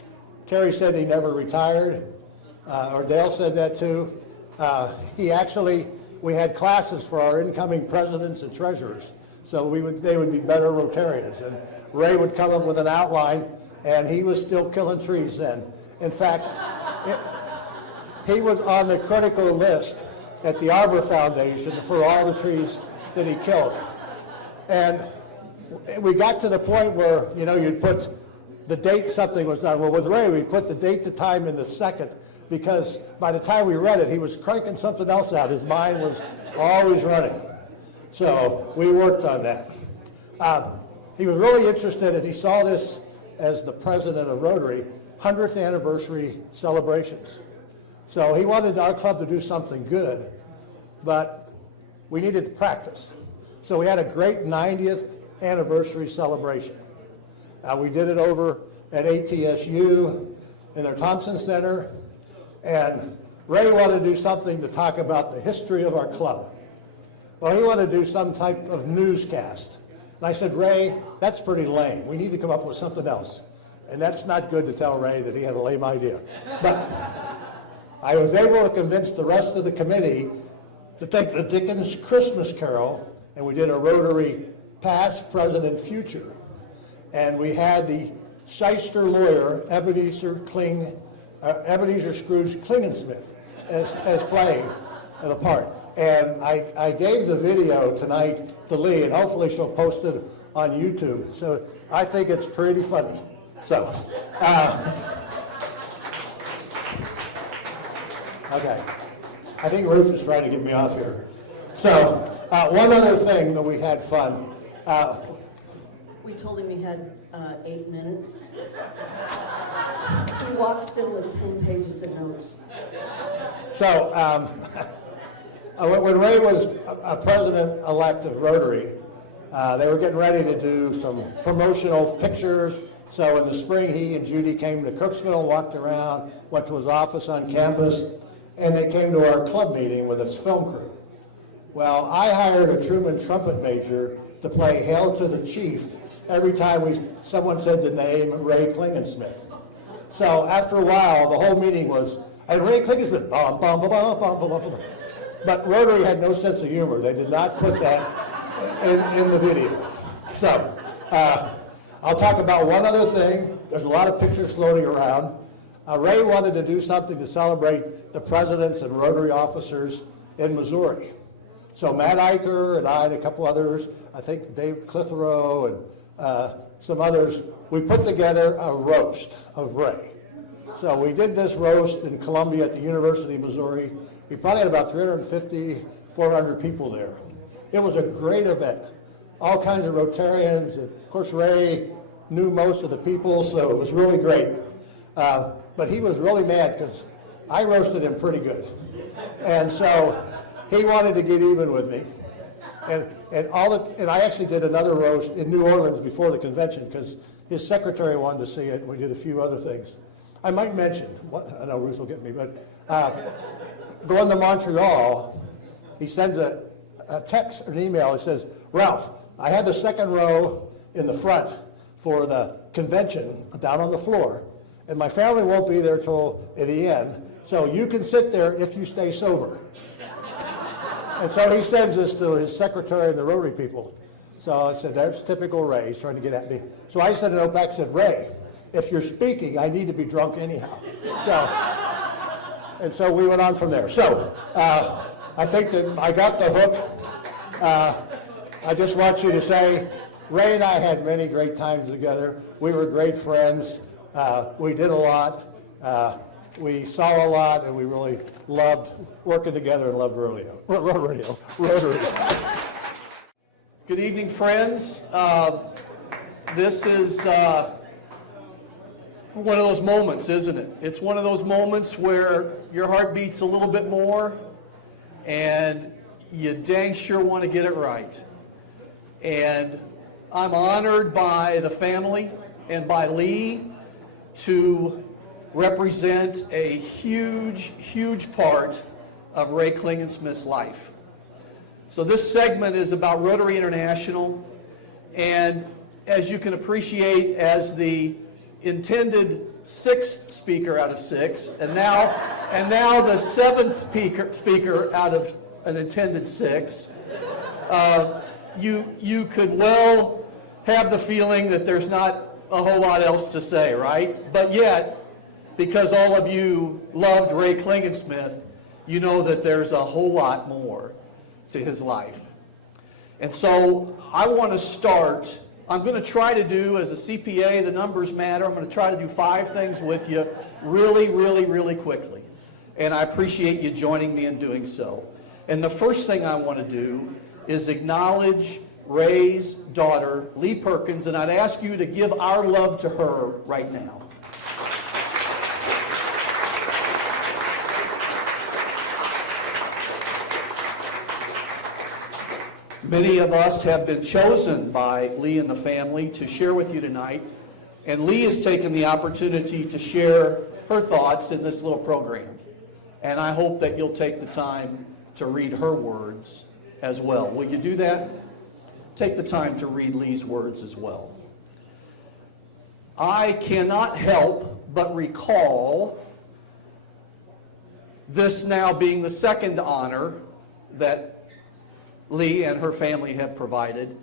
Terry said, he never retired, or Dale said that too. We had classes for our incoming presidents and treasurers, so they would be better Rotarians. And Ray would come up with an outline, and he was still killing trees then. In fact, he was on the critical list at the Arbor Foundation for all the trees that he killed. And we got to the point where, you know, you'd put the date something was done. Well, with Ray, we put the date, the time, and the second, because by the time we read it, he was cranking something else out. His mind was always running. So we worked on that. He was really interested, and he saw this as the president of Rotary, 100th anniversary celebrations. So he wanted our club to do something good, but we needed to practice. So we had a great 90th anniversary celebration. We did it over at ATSU in their Thompson Center, and Ray wanted to do something to talk about the history of our club. Well, he wanted to do some type of newscast. And I said, Ray, that's pretty lame. We need to come up with something else. And that's not good to tell Ray that he had a lame idea. But I was able to convince the rest of the committee to take the Dickens Christmas Carol, and we did a Rotary past, present, and future. And we had the shyster lawyer, Ebenezer Scrooge Klinginsmith, as playing the part. And I gave the video tonight to Lee, and hopefully she'll post it on YouTube. So I think it's pretty funny. So, okay. I think Ruth is trying to get me off here. So, one other thing that we had fun. We told him he had 8 minutes. He walks in with 10 pages of notes. So, when Ray was a president-elect of Rotary, they were getting ready to do some promotional pictures, So in the spring, he and Judy came to Cooksville, walked around, went to his office on campus, and they came to our club meeting with his film crew. Well, I hired a Truman trumpet major to play Hail to the Chief every time someone said the name Ray Klinginsmith. So after a while, the whole meeting was, and Ray Klinginsmith, bum, bum, bum, bum, bum, bum, bum, bum. But Rotary had no sense of humor. They did not put that in the video. So I'll talk about one other thing. There's a lot of pictures floating around. Ray wanted to do something to celebrate the presidents and Rotary officers in Missouri. So Matt Eicher and I and a couple others, I think Dave Clitheroe and some others, we put together a roast of Ray. So we did this roast in Columbia at the University of Missouri. We probably had about 350, 400 people there. It was a great event. All kinds of Rotarians, and of course Ray knew most of the people, so it was really great. But he was really mad because I roasted him pretty good. And so he wanted to get even with me. And I actually did another roast in New Orleans before the convention because his secretary wanted to see it, and we did a few other things. I might mention, I know Ruth will get me, but going to Montreal, he sends a text or an email. He says, Ralph, I had the second row in the front for the convention down on the floor, and my family won't be there till the end, so you can sit there if you stay sober. And so he sends this to his secretary and the Rotary people. So I said, that's typical Ray. He's trying to get at me. So I sent a note back and said, Ray, if you're speaking, I need to be drunk anyhow. And so we went on from there. So I think that I got the hook. I just want you to say, Ray and I had many great times together. We were great friends. We did a lot. We saw a lot, and we really loved working together and loved Rotary. Good evening, friends. This is one of those moments, isn't it? It's one of those moments where your heart beats a little bit more, and you dang sure want to get it right. And I'm honored by the family and by Lee to represent a huge, huge part of Ray Klinginsmith's life. So this segment is about Rotary International, and as you can appreciate, as the intended sixth speaker out of six, and now the seventh speaker out of an intended six, you could well have the feeling that there's not a whole lot else to say, right? But yet, because all of you loved Ray Klinginsmith, you know that there's a whole lot more to his life. And so I want to start, I'm going to try to do, as a CPA, the numbers matter, I'm going to try to do 5 things with you really, really, really quickly. And I appreciate you joining me in doing so. And the first thing I want to do is acknowledge Ray's daughter, Lee Perkins, and I'd ask you to give our love to her right now. Many of us have been chosen by Lee and the family to share with you tonight, and Lee has taken the opportunity to share her thoughts in this little program. And I hope that you'll take the time to read her words as well. Will you do that? Take the time to read Lee's words as well. I cannot help but recall this now being the second honor that Lee and her family have provided,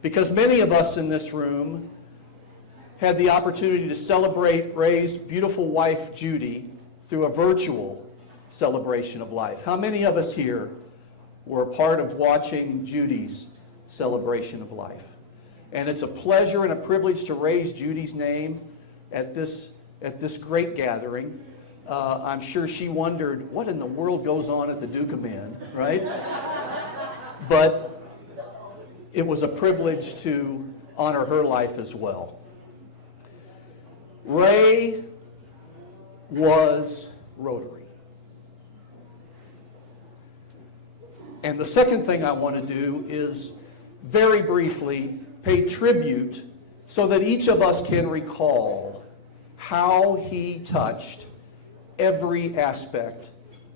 because many of us in this room had the opportunity to celebrate Ray's beautiful wife, Judy, through a virtual celebration of life. How many of us here were a part of watching Judy's celebration of life? And it's a pleasure and a privilege to raise Judy's name at this great gathering. I'm sure she wondered, what in the world goes on at the Duke of Men, right? But it was a privilege to honor her life as well. Ray was Rotary. And the second thing I want to do is very briefly pay tribute so that each of us can recall how he touched every aspect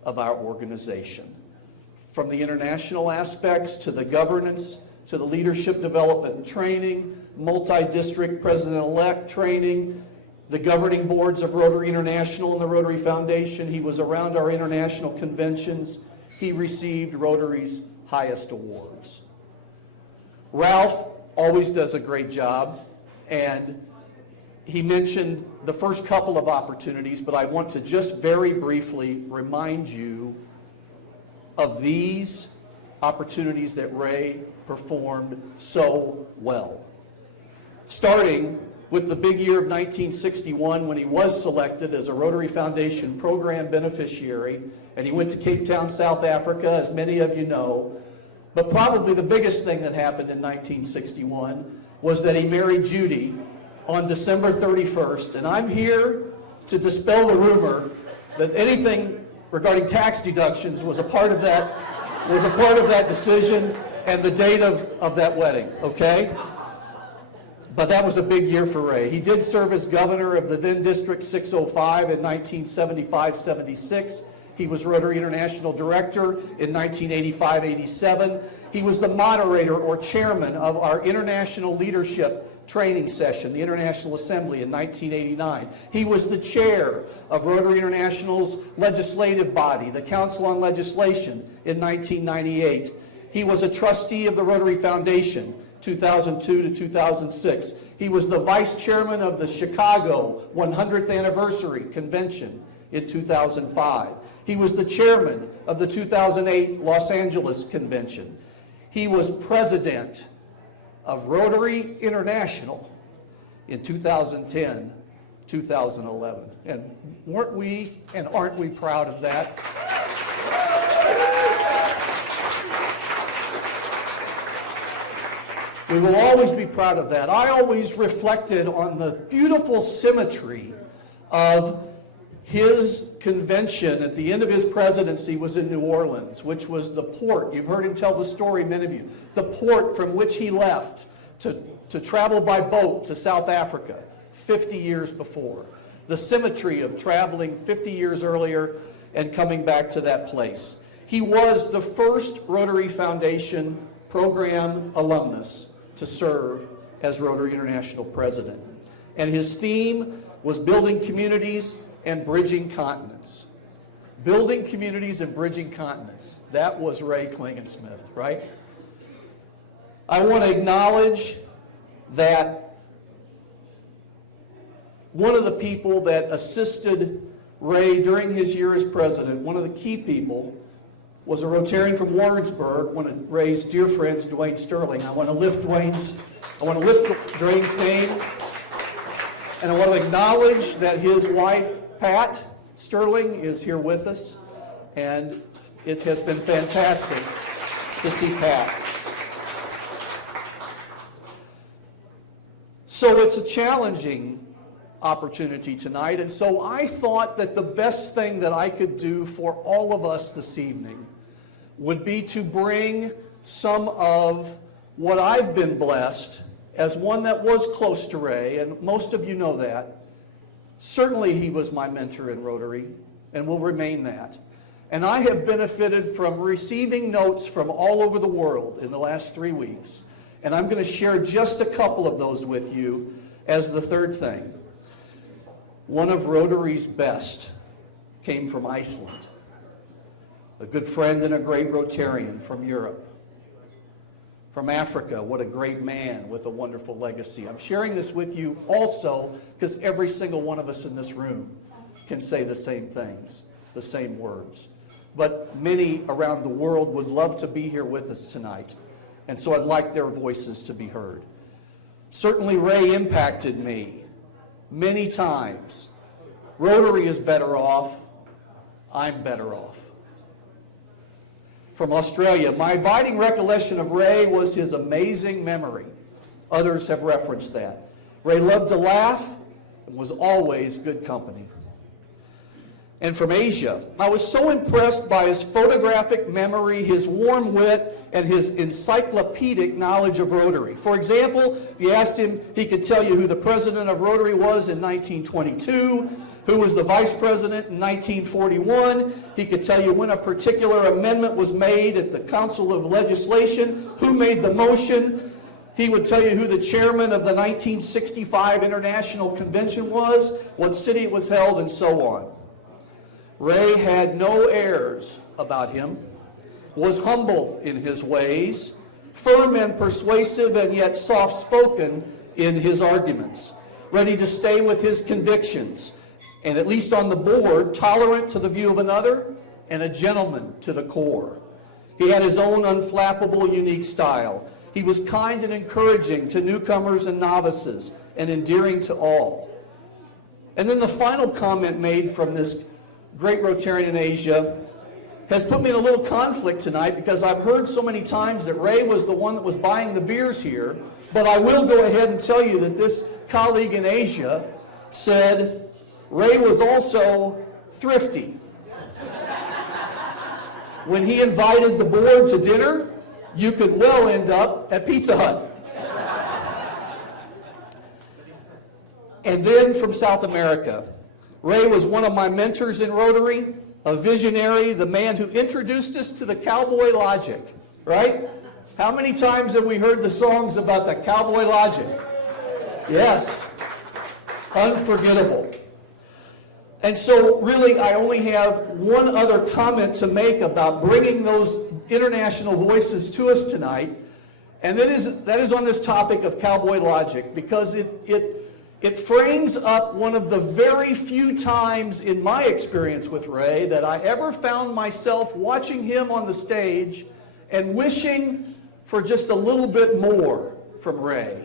of our organization, from the international aspects to the governance, to the leadership development and training, multi-district president-elect training, the governing boards of Rotary International and the Rotary Foundation. He was around our international conventions. He received Rotary's highest awards. Ralph always does a great job, and he mentioned the first couple of opportunities, but I want to just very briefly remind you of these opportunities that Ray performed so well. Starting with the big year of 1961 when he was selected as a Rotary Foundation program beneficiary, and he went to Cape Town, South Africa, as many of you know. But probably the biggest thing that happened in 1961 was that he married Judy on December 31st, and I'm here to dispel the rumor that anything regarding tax deductions was a part of that decision and the date of that wedding, okay? But that was a big year for Ray. He did serve as governor of the then District 605 in 1975-76. He was Rotary International Director in 1985-87. He was the moderator or chairman of our International Leadership Training Session, the International Assembly, in 1989. He was the chair of Rotary International's legislative body, the Council on Legislation, in 1998. He was a trustee of the Rotary Foundation, 2002 to 2006. He was the vice chairman of the Chicago 100th Anniversary Convention in 2005. He was the chairman of the 2008 Los Angeles Convention. He was president of Rotary International in 2010, 2011. And weren't we and aren't we proud of that? We will always be proud of that. I always reflected on the beautiful symmetry of his convention at the end of his presidency was in New Orleans, which was the port. You've heard him tell the story, many of you. The port from which he left to travel by boat to South Africa 50 years before. The symmetry of traveling 50 years earlier and coming back to that place. He was the first Rotary Foundation program alumnus to serve as Rotary International president. And his theme was building communities and bridging continents. Building communities and bridging continents. That was Ray Klinginsmith, right? I want to acknowledge that one of the people that assisted Ray during his year as president, one of the key people, was a Rotarian from Warrensburg, one of Ray's dear friends, Dwayne Sterling. I want to lift Dwayne's name, and I want to acknowledge that his wife, Pat Sterling, is here with us, and it has been fantastic to see Pat. So it's a challenging opportunity tonight, and so I thought that the best thing that I could do for all of us this evening would be to bring some of what I've been blessed as one that was close to Ray, and most of you know that. Certainly he was my mentor in Rotary and will remain that. And I have benefited from receiving notes from all over the world in the last 3 weeks. And I'm going to share just a couple of those with you as the third thing. One of Rotary's best came from Iceland. A good friend and a great Rotarian from Europe. From Africa, what a great man with a wonderful legacy. I'm sharing this with you also because every single one of us in this room can say the same things, the same words. But many around the world would love to be here with us tonight, and so I'd like their voices to be heard. Certainly Ray impacted me many times. Rotary is better off, I'm better off. From Australia, my abiding recollection of Ray was his amazing memory. Others have referenced that. Ray loved to laugh and was always good company. and from Asia. I was so impressed by his photographic memory, his warm wit, and his encyclopedic knowledge of Rotary. For example, if you asked him, he could tell you who the president of Rotary was in 1922, who was the vice president in 1941. He could tell you when a particular amendment was made at the Council of Legislation, who made the motion. He would tell you who the chairman of the 1965 International Convention was, what city it was held, and so on. Ray had no airs about him, was humble in his ways, firm and persuasive and yet soft-spoken in his arguments, ready to stay with his convictions, and at least on the board, tolerant to the view of another and a gentleman to the core. He had his own unflappable, unique style. He was kind and encouraging to newcomers and novices and endearing to all. And then the final comment made from this great Rotarian in Asia has put me in a little conflict tonight, because I've heard so many times that Ray was the one that was buying the beers here, but I will go ahead and tell you that this colleague in Asia said Ray was also thrifty. When he invited the board to dinner, you could well end up at Pizza Hut. And then from South America, Ray was one of my mentors in Rotary, a visionary, the man who introduced us to the cowboy logic, right? How many times have we heard the songs about the cowboy logic? Yes, unforgettable. And so really I only have one other comment to make about bringing those international voices to us tonight, and that is on this topic of cowboy logic, because it frames up one of the very few times in my experience with Ray that I ever found myself watching him on the stage and wishing for just a little bit more from Ray.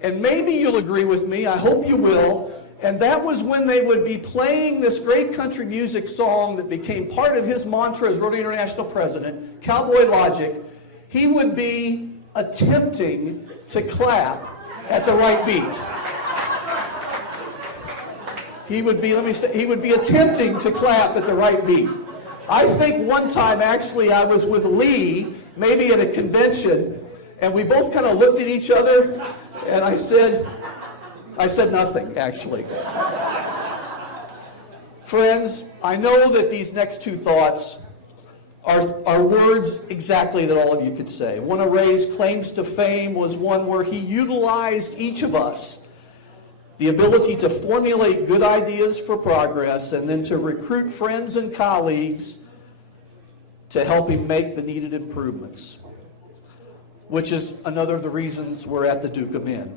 And maybe you'll agree with me, I hope you will, and that was when they would be playing this great country music song that became part of his mantra as Rotary International President, Cowboy Logic. He would be attempting to clap at the right beat. He would be attempting to clap at the right beat. I think one time, actually, I was with Lee, maybe at a convention, and we both kind of looked at each other, and I said nothing, actually. Friends, I know that these next two thoughts are words exactly that all of you could say. One of Ray's claims to fame was one where he utilized each of us, the ability to formulate good ideas for progress and then to recruit friends and colleagues to help him make the needed improvements, which is another of the reasons we're at the Duke of Men.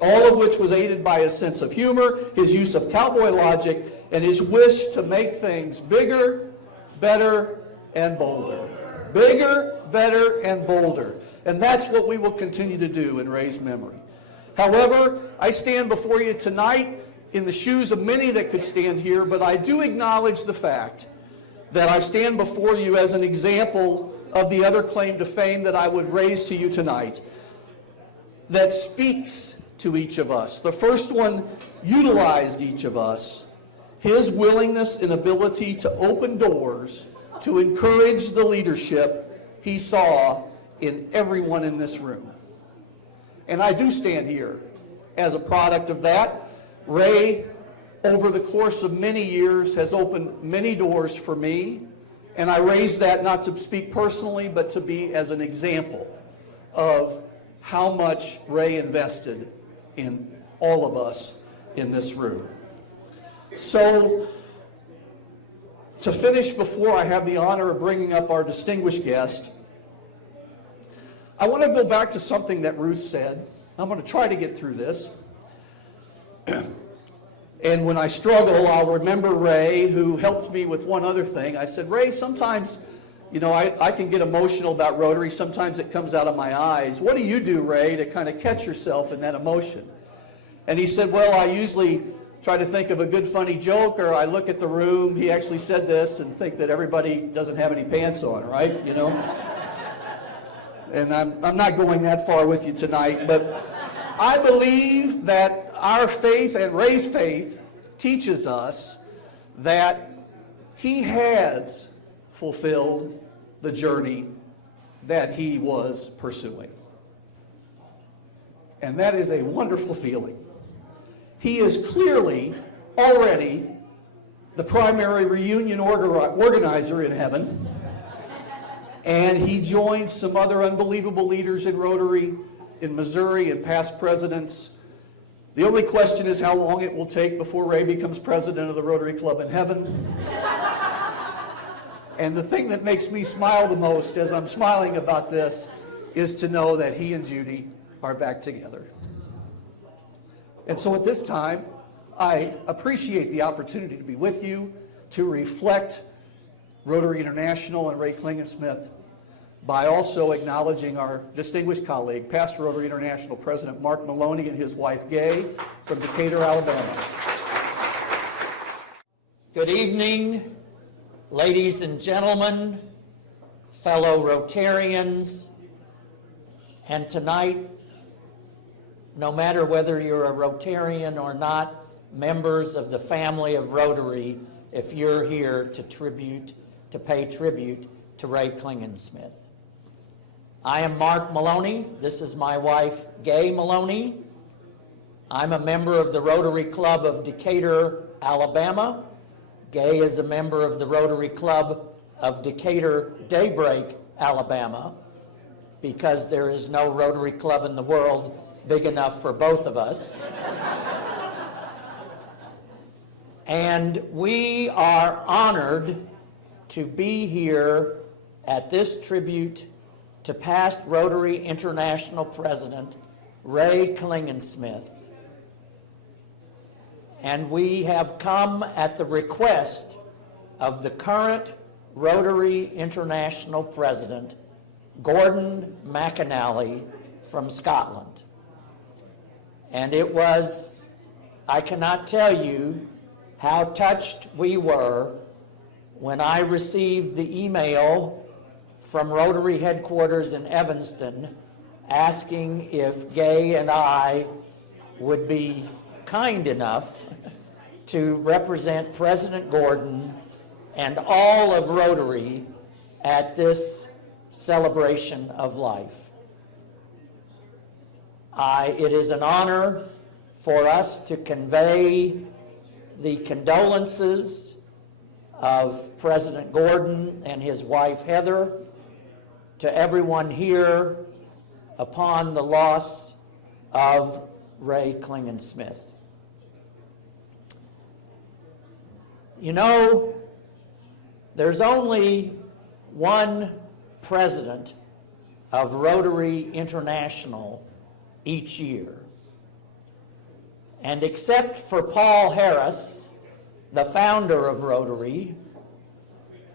All of which was aided by his sense of humor, his use of cowboy logic, and his wish to make things bigger, better, and bolder. Bigger, better, and bolder. And that's what we will continue to do in Ray's memory. However, I stand before you tonight in the shoes of many that could stand here, but I do acknowledge the fact that I stand before you as an example of the other claim to fame that I would raise to you tonight that speaks to each of us. The first one utilized each of us, his willingness and ability to open doors to encourage the leadership he saw in everyone in this room. And I do stand here as a product of that. Ray, over the course of many years, has opened many doors for me. And I raise that not to speak personally, but to be as an example of how much Ray invested in all of us in this room. So, to finish before I have the honor of bringing up our distinguished guest, I want to go back to something that Ruth said. I'm going to try to get through this. And when I struggle, I'll remember Ray, who helped me with one other thing. I said, Ray, sometimes, I can get emotional about Rotary. Sometimes it comes out of my eyes. What do you do, Ray, to kind of catch yourself in that emotion? And he said, well, I usually try to think of a good funny joke, or I look at the room, he actually said this, and think that everybody doesn't have any pants on, right? And I'm not going that far with you tonight, but I believe that our faith and Ray's faith teaches us that he has fulfilled the journey that he was pursuing. And that is a wonderful feeling. He is clearly already the primary reunion organizer in heaven, and he joins some other unbelievable leaders in Rotary in Missouri and past presidents. The only question is how long it will take before Ray becomes president of the Rotary Club in heaven. And the thing that makes me smile the most as I'm smiling about this is to know that he and Judy are back together. And so at this time, I appreciate the opportunity to be with you, to reflect Rotary International and Ray Klinginsmith, by also acknowledging our distinguished colleague, past Rotary International President Mark Maloney and his wife Gay from Decatur, Alabama. Good evening, ladies and gentlemen, fellow Rotarians, and tonight, no matter whether you're a Rotarian or not, members of the family of Rotary, if you're here to pay tribute to Ray Klinginsmith. I am Mark Maloney. This is my wife, Gay Maloney. I'm a member of the Rotary Club of Decatur, Alabama. Gay is a member of the Rotary Club of Decatur Daybreak, Alabama, because there is no Rotary Club in the world big enough for both of us. And we are honored to be here at this tribute to past Rotary International President Ray Klinginsmith. And we have come at the request of the current Rotary International President, Gordon McAnally from Scotland. And it was, I cannot tell you how touched we were when I received the email from Rotary headquarters in Evanston asking if Gay and I would be kind enough to represent President Gordon and all of Rotary at this celebration of life. It is an honor for us to convey the condolences of President Gordon and his wife Heather to everyone here upon the loss of Ray Klinginsmith. You know, there's only one president of Rotary International each year. And except for Paul Harris, the founder of Rotary,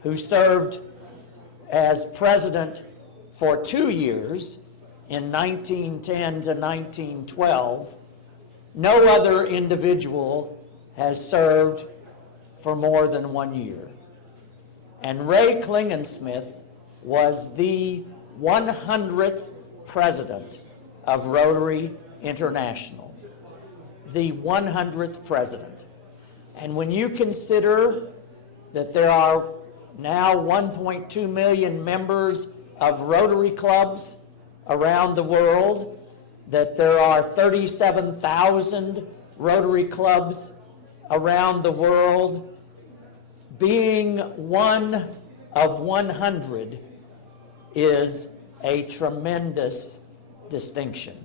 who served as president for 2 years in 1910 to 1912, no other individual has served for more than 1 year. And Ray Klinginsmith was the 100th president of Rotary International. The 100th president. And when you consider that there are now 1.2 million members of Rotary clubs around the world, that there are 37,000 Rotary clubs around the world, being one of 100 is a tremendous distinction.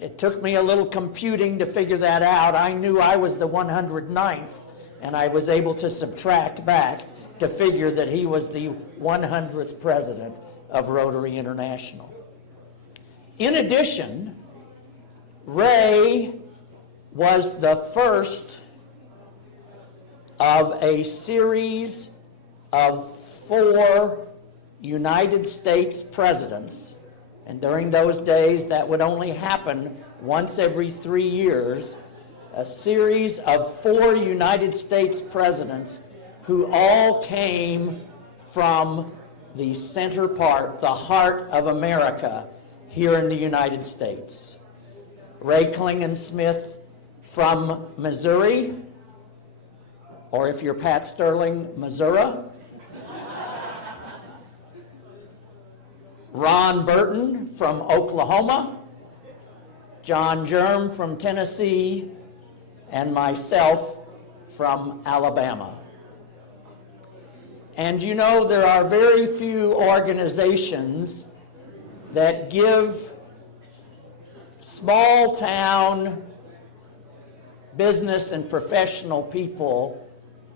It took me a little computing to figure that out. I knew I was the 109th, and I was able to subtract back to figure that he was the 100th president of Rotary International. In addition, Ray was the first of a series of 4 United States presidents, and during those days that would only happen once every 3 years, a series of 4 United States presidents who all came from the center part, the heart of America, here in the United States. Ray Klinginsmith from Missouri, or if you're Pat Sterling, Missouri. Ron Burton from Oklahoma, John Germ from Tennessee, and myself from Alabama. And you know, there are very few organizations that give small town business and professional people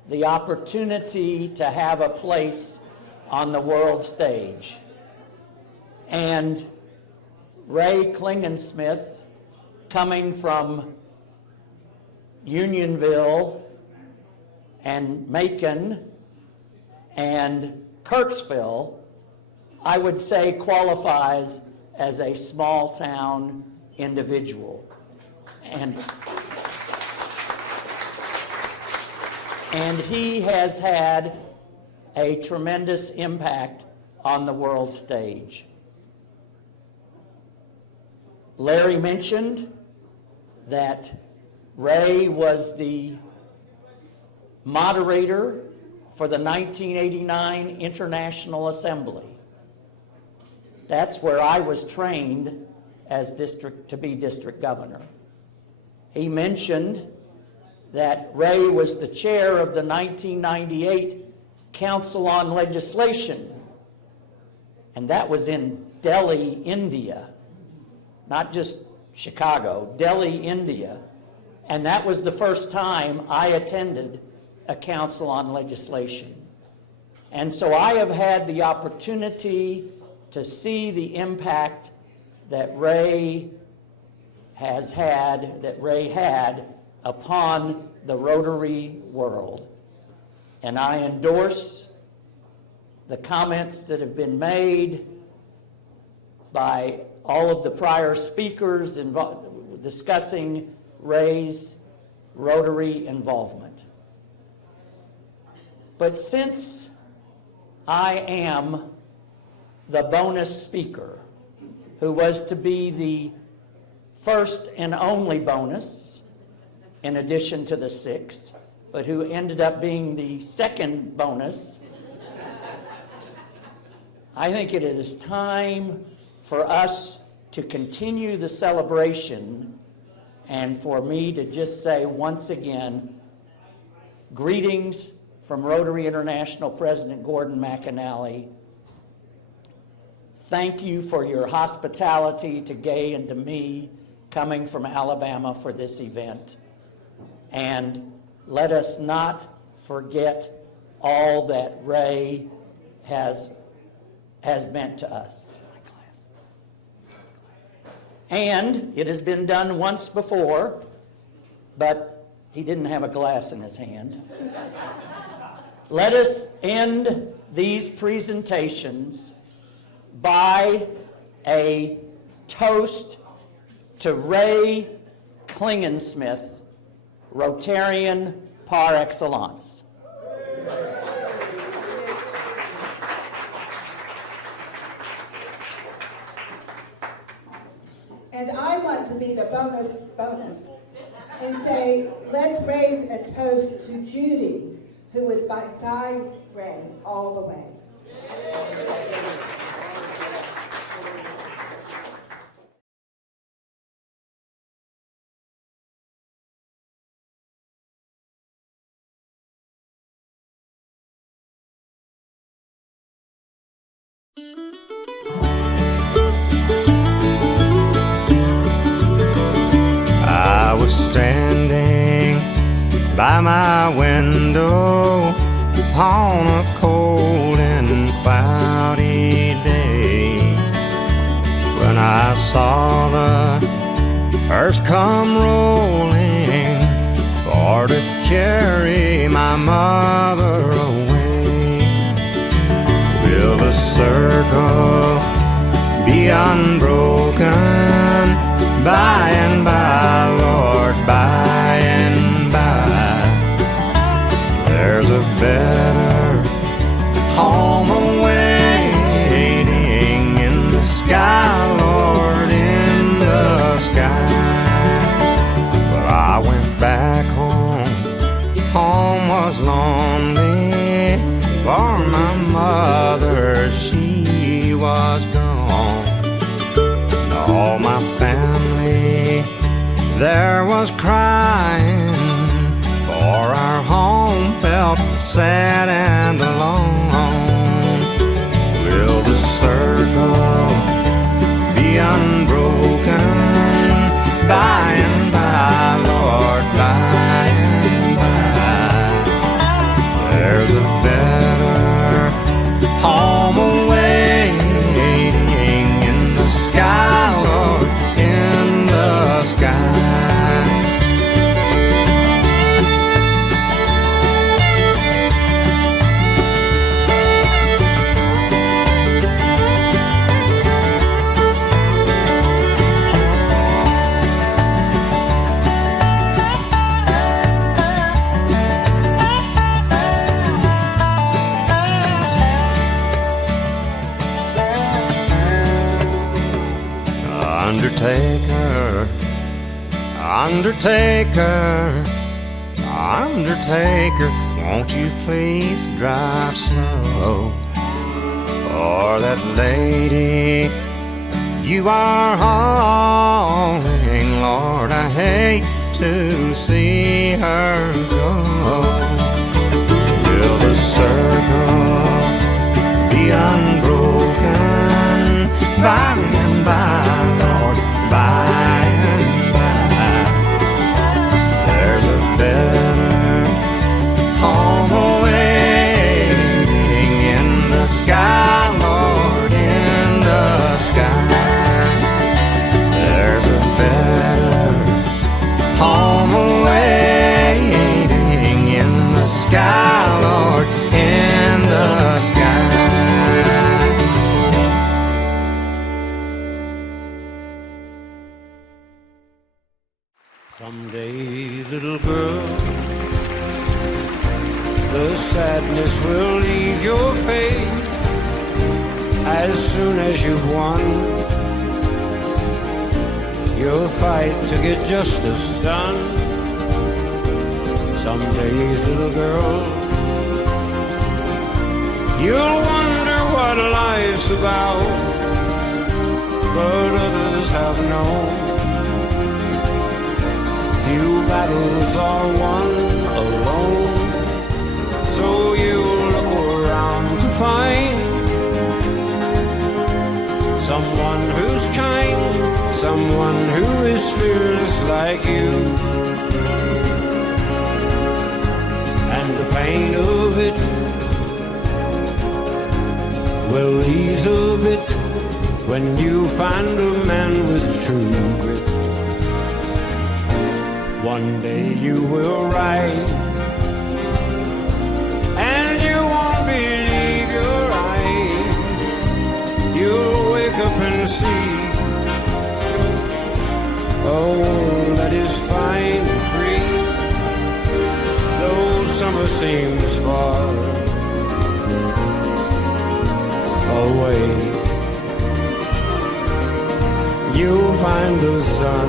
the opportunity to have a place on the world stage. And Ray Klinginsmith, coming from Unionville and Macon and Kirksville, I would say qualifies as a small town individual. And he has had a tremendous impact on the world stage. Larry mentioned that Ray was the moderator for the 1989 International Assembly. That's where I was trained as to be district governor. He mentioned that Ray was the chair of the 1998 Council on Legislation, and that was in Delhi, India. Not just Chicago, Delhi, India. And that was the first time I attended a council on legislation. And so I have had the opportunity to see the impact that Ray had upon the Rotary world. And I endorse the comments that have been made by all of the prior speakers discussing Ray's Rotary involvement. But since I am the bonus speaker, who was to be the first and only bonus, in addition to the 6, but who ended up being the second bonus, I think it is time for us to continue the celebration and for me to just say once again, greetings from Rotary International President Gordon McAnally. Thank you for your hospitality to Gay and to me coming from Alabama for this event. And let us not forget all that Ray has meant to us. And it has been done once before, but he didn't have a glass in his hand. Let us end these presentations by a toast to Ray Klinginsmith, Rotarian par excellence. And I want to be the bonus and say, let's raise a toast to Judy, who was beside Ray all the way. I was standing by my window on a cold and cloudy day when I saw the hearse come rolling for to carry my mother away. Will the circle be unbroken by and by, Lord, by and by? There's a better home awaiting in the sky, Lord, in the sky. Well, I went back home. Home was was crying, for our home felt sad and alone. Will the circle be unbroken by and by, Lord, by and by? There's a better home awaiting in the sky, Lord, in the sky. Undertaker, Undertaker, Undertaker, won't you please drive slow? For that lady you are hauling, Lord, I hate to see her go. Will the circle be unbroken by and by, Lord, by and by? There's a better home awaiting in the sky, Lord, in the sky. There's a better home awaiting in the sky, Lord, in the sky. Someday, little girl, the sadness will leave your face as soon as you've won your fight to get justice done. Some days, little girl, you'll wonder what life's about, but others have known. Few battles are won alone, so you look around to find someone who's kind, someone who is fearless like you. And the pain of it will ease a bit when you find a man with true grit. One day you will rise, and you won't believe your eyes. You'll wake up and see, oh, that is fine and free. Though summer seems far away, you'll find the sun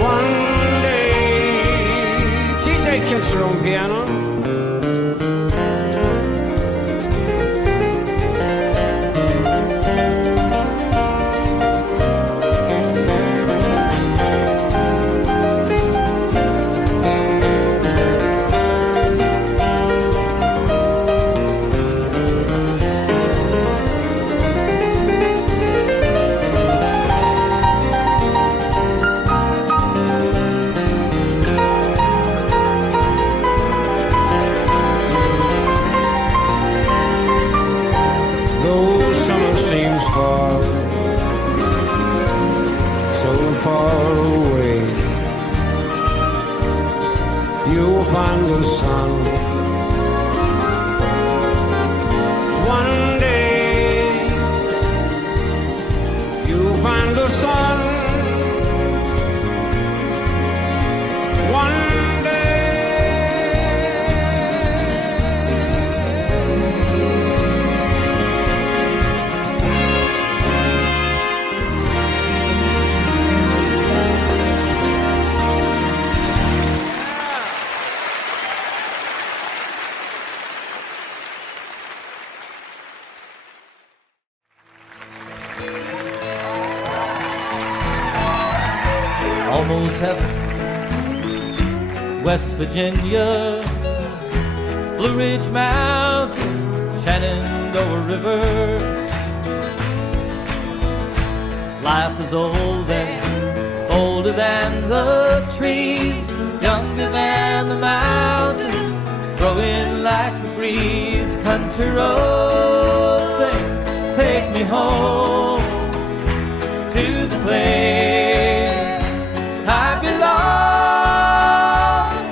one day. TJ gets her own piano. Far away, you'll find the sun one day. You'll find the sun one almost heaven. West Virginia, Blue Ridge Mountain, Shenandoah River. Life is old and older than the trees, younger than the mountains, growing like the breeze. Country road sings, take me home to the place I belong.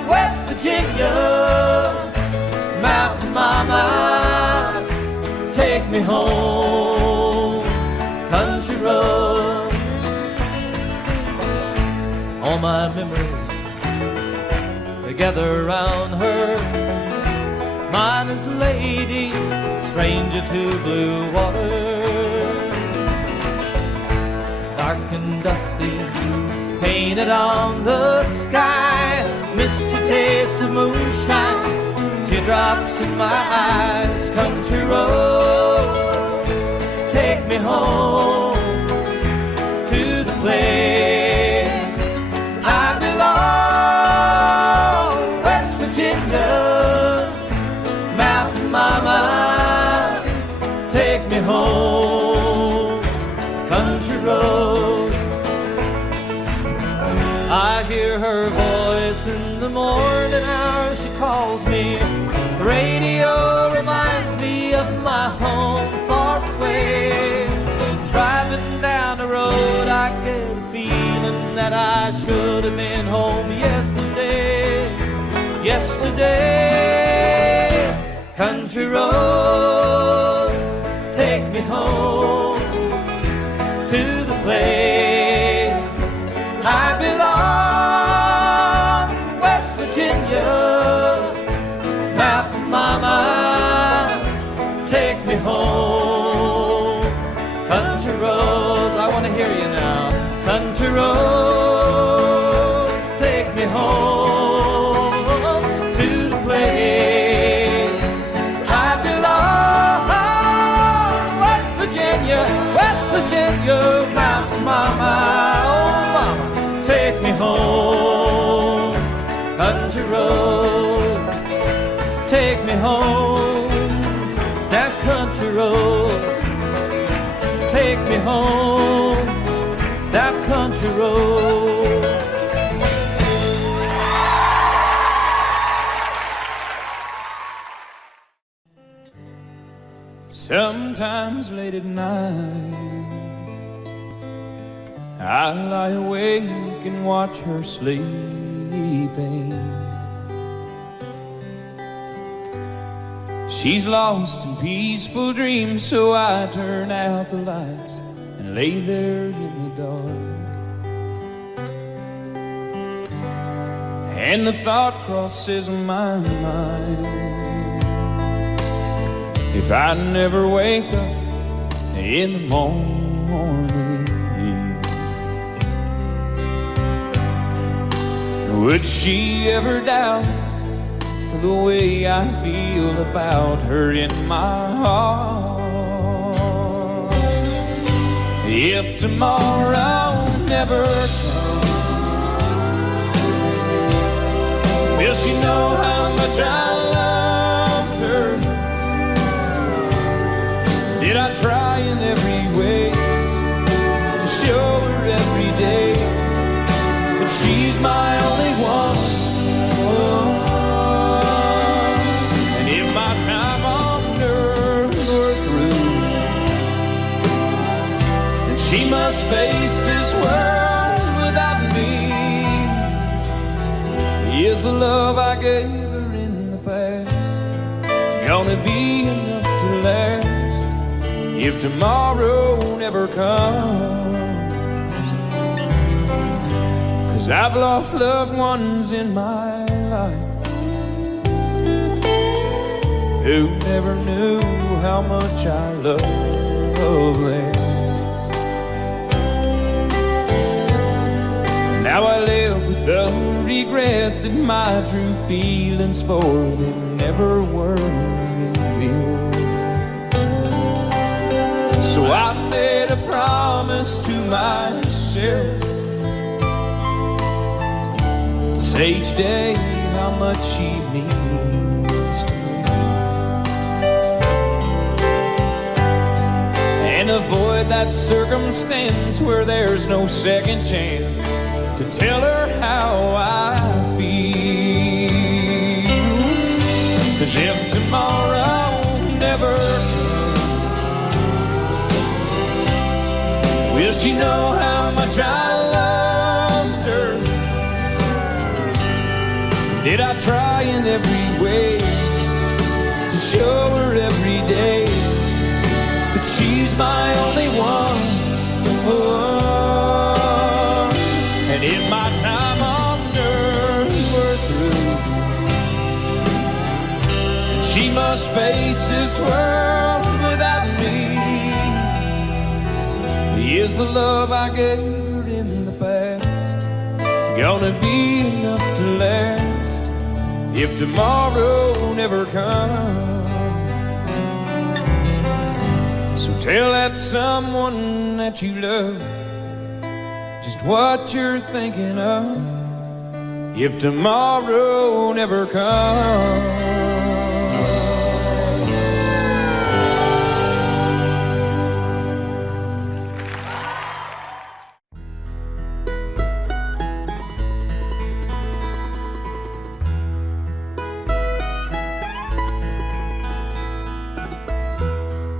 West Virginia, Mountain Mama, take me home. Country road. All my memories gather around her. Mine is a lady, stranger to blue water. Dark and dusty, painted on the sky, misty taste of moonshine, teardrops in my eyes. Country road, take me home to the place I belong. West Virginia, Mountain Mama, take me home. Country road. I hear her voice in the morning hours. She calls me. The radio reminds me of my home far away. Driving down the road, I get a feeling that I should have been home yesterday. Yesterday, country roads, take me home to the place I belong. West Virginia, Mountain Mama, take me home. Country roads, I want to hear you now. Country roads, take me home to the place I belong. West Virginia, Mountain Mama, oh mama, take me home. Country roads, take me home. That country roads, take me home. That country roads. Sometimes late at night I lie awake and watch her sleeping. She's lost in peaceful dreams, so I turn out the lights and lay there in the dark. And the thought crosses my mind, if I never wake up in the morning, would she ever doubt the way I feel about her in my heart? If tomorrow never comes, will she know how much I loved her? Did I try in every way to show her every day that she's my only one? And if my time on earth were through, then she must face this world without me. Is the love I gave her in the past gonna be enough to last if tomorrow never comes? 'Cause I've lost loved ones in my life who never knew how much I loved them. Now I live with the regret that my true feelings for them never were revealed. So I made a promise to myself say each day how much she means to me. And avoid that circumstance where there's no second chance to tell her how I feel. 'Cause if tomorrow never comes, will she know how much I loved her? Did I try in every way to show her every day that she's my only one? Oh, and if my time on earth were through, and she must face this world without me, is the love I gave her in the past gonna be enough to last if tomorrow never comes? So tell that someone that you love just what you're thinking of if tomorrow never comes.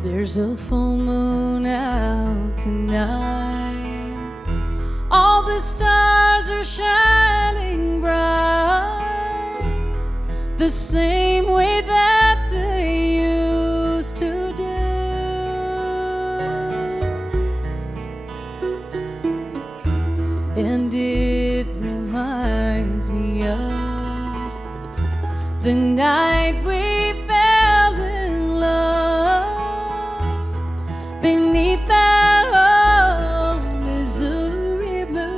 There's a full moon out tonight. All the stars are shining bright, the same way that they used to do. And it reminds me of the night we fell in love beneath that old Missouri moon.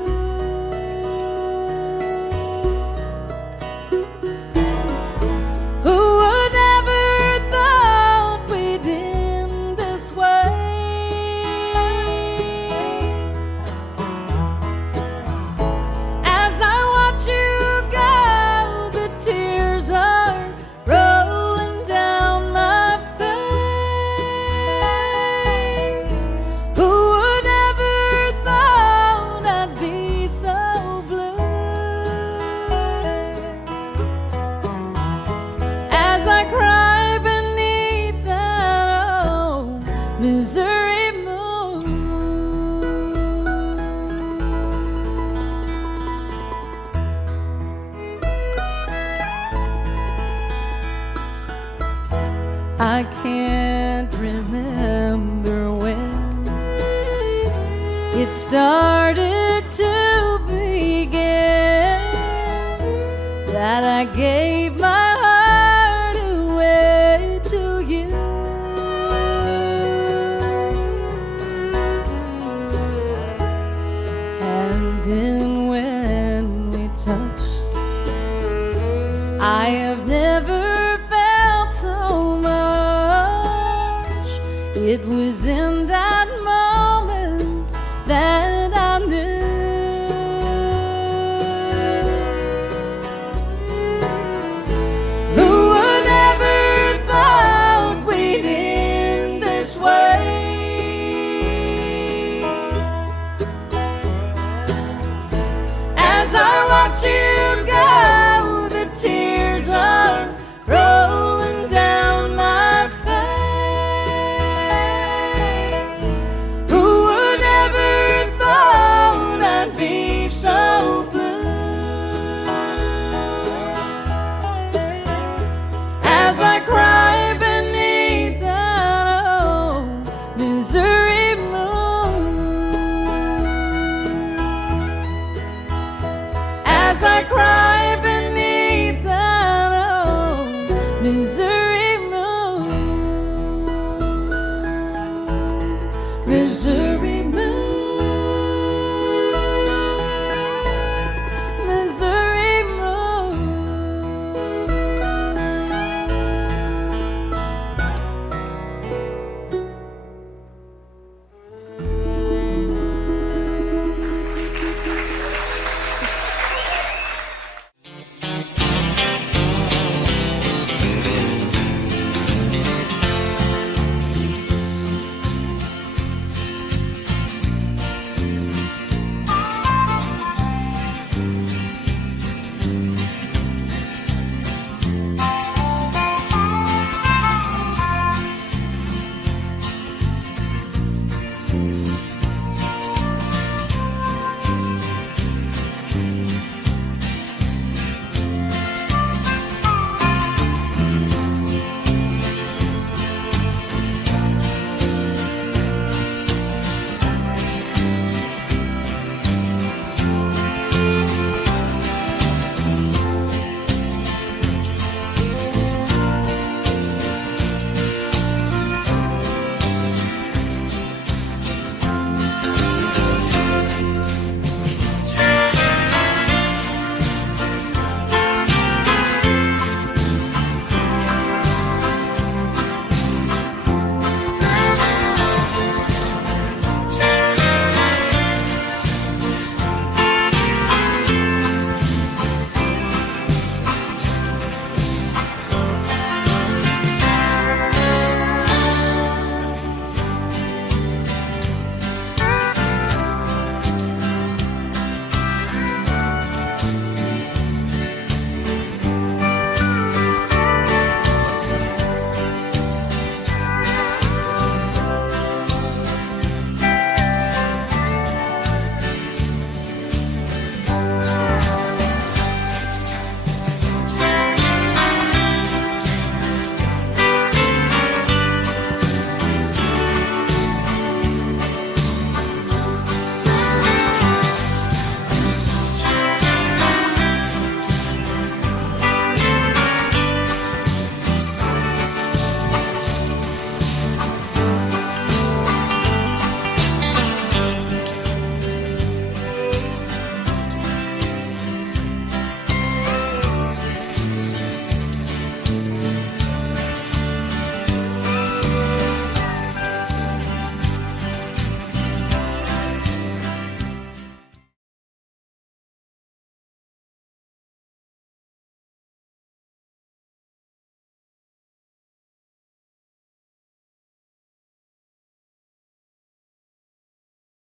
Who would ever thought we'd end this way? As I watch you go, the tears are rolling down my face. Who would ever thought I'd be so blue? As I cry beneath that old Missouri moon. I can't remember when it started to begin that I gave my heart away to you. And then when we touched, I have never felt so much. It was in that moment that I knew. Who would ever thought we'd end this way? As I watch you go, the tears are rolling down my face. Who would ever thought I'd be so blue? As I cry beneath that old Missouri moon. As I cry beneath that old Missouri moon. Missouri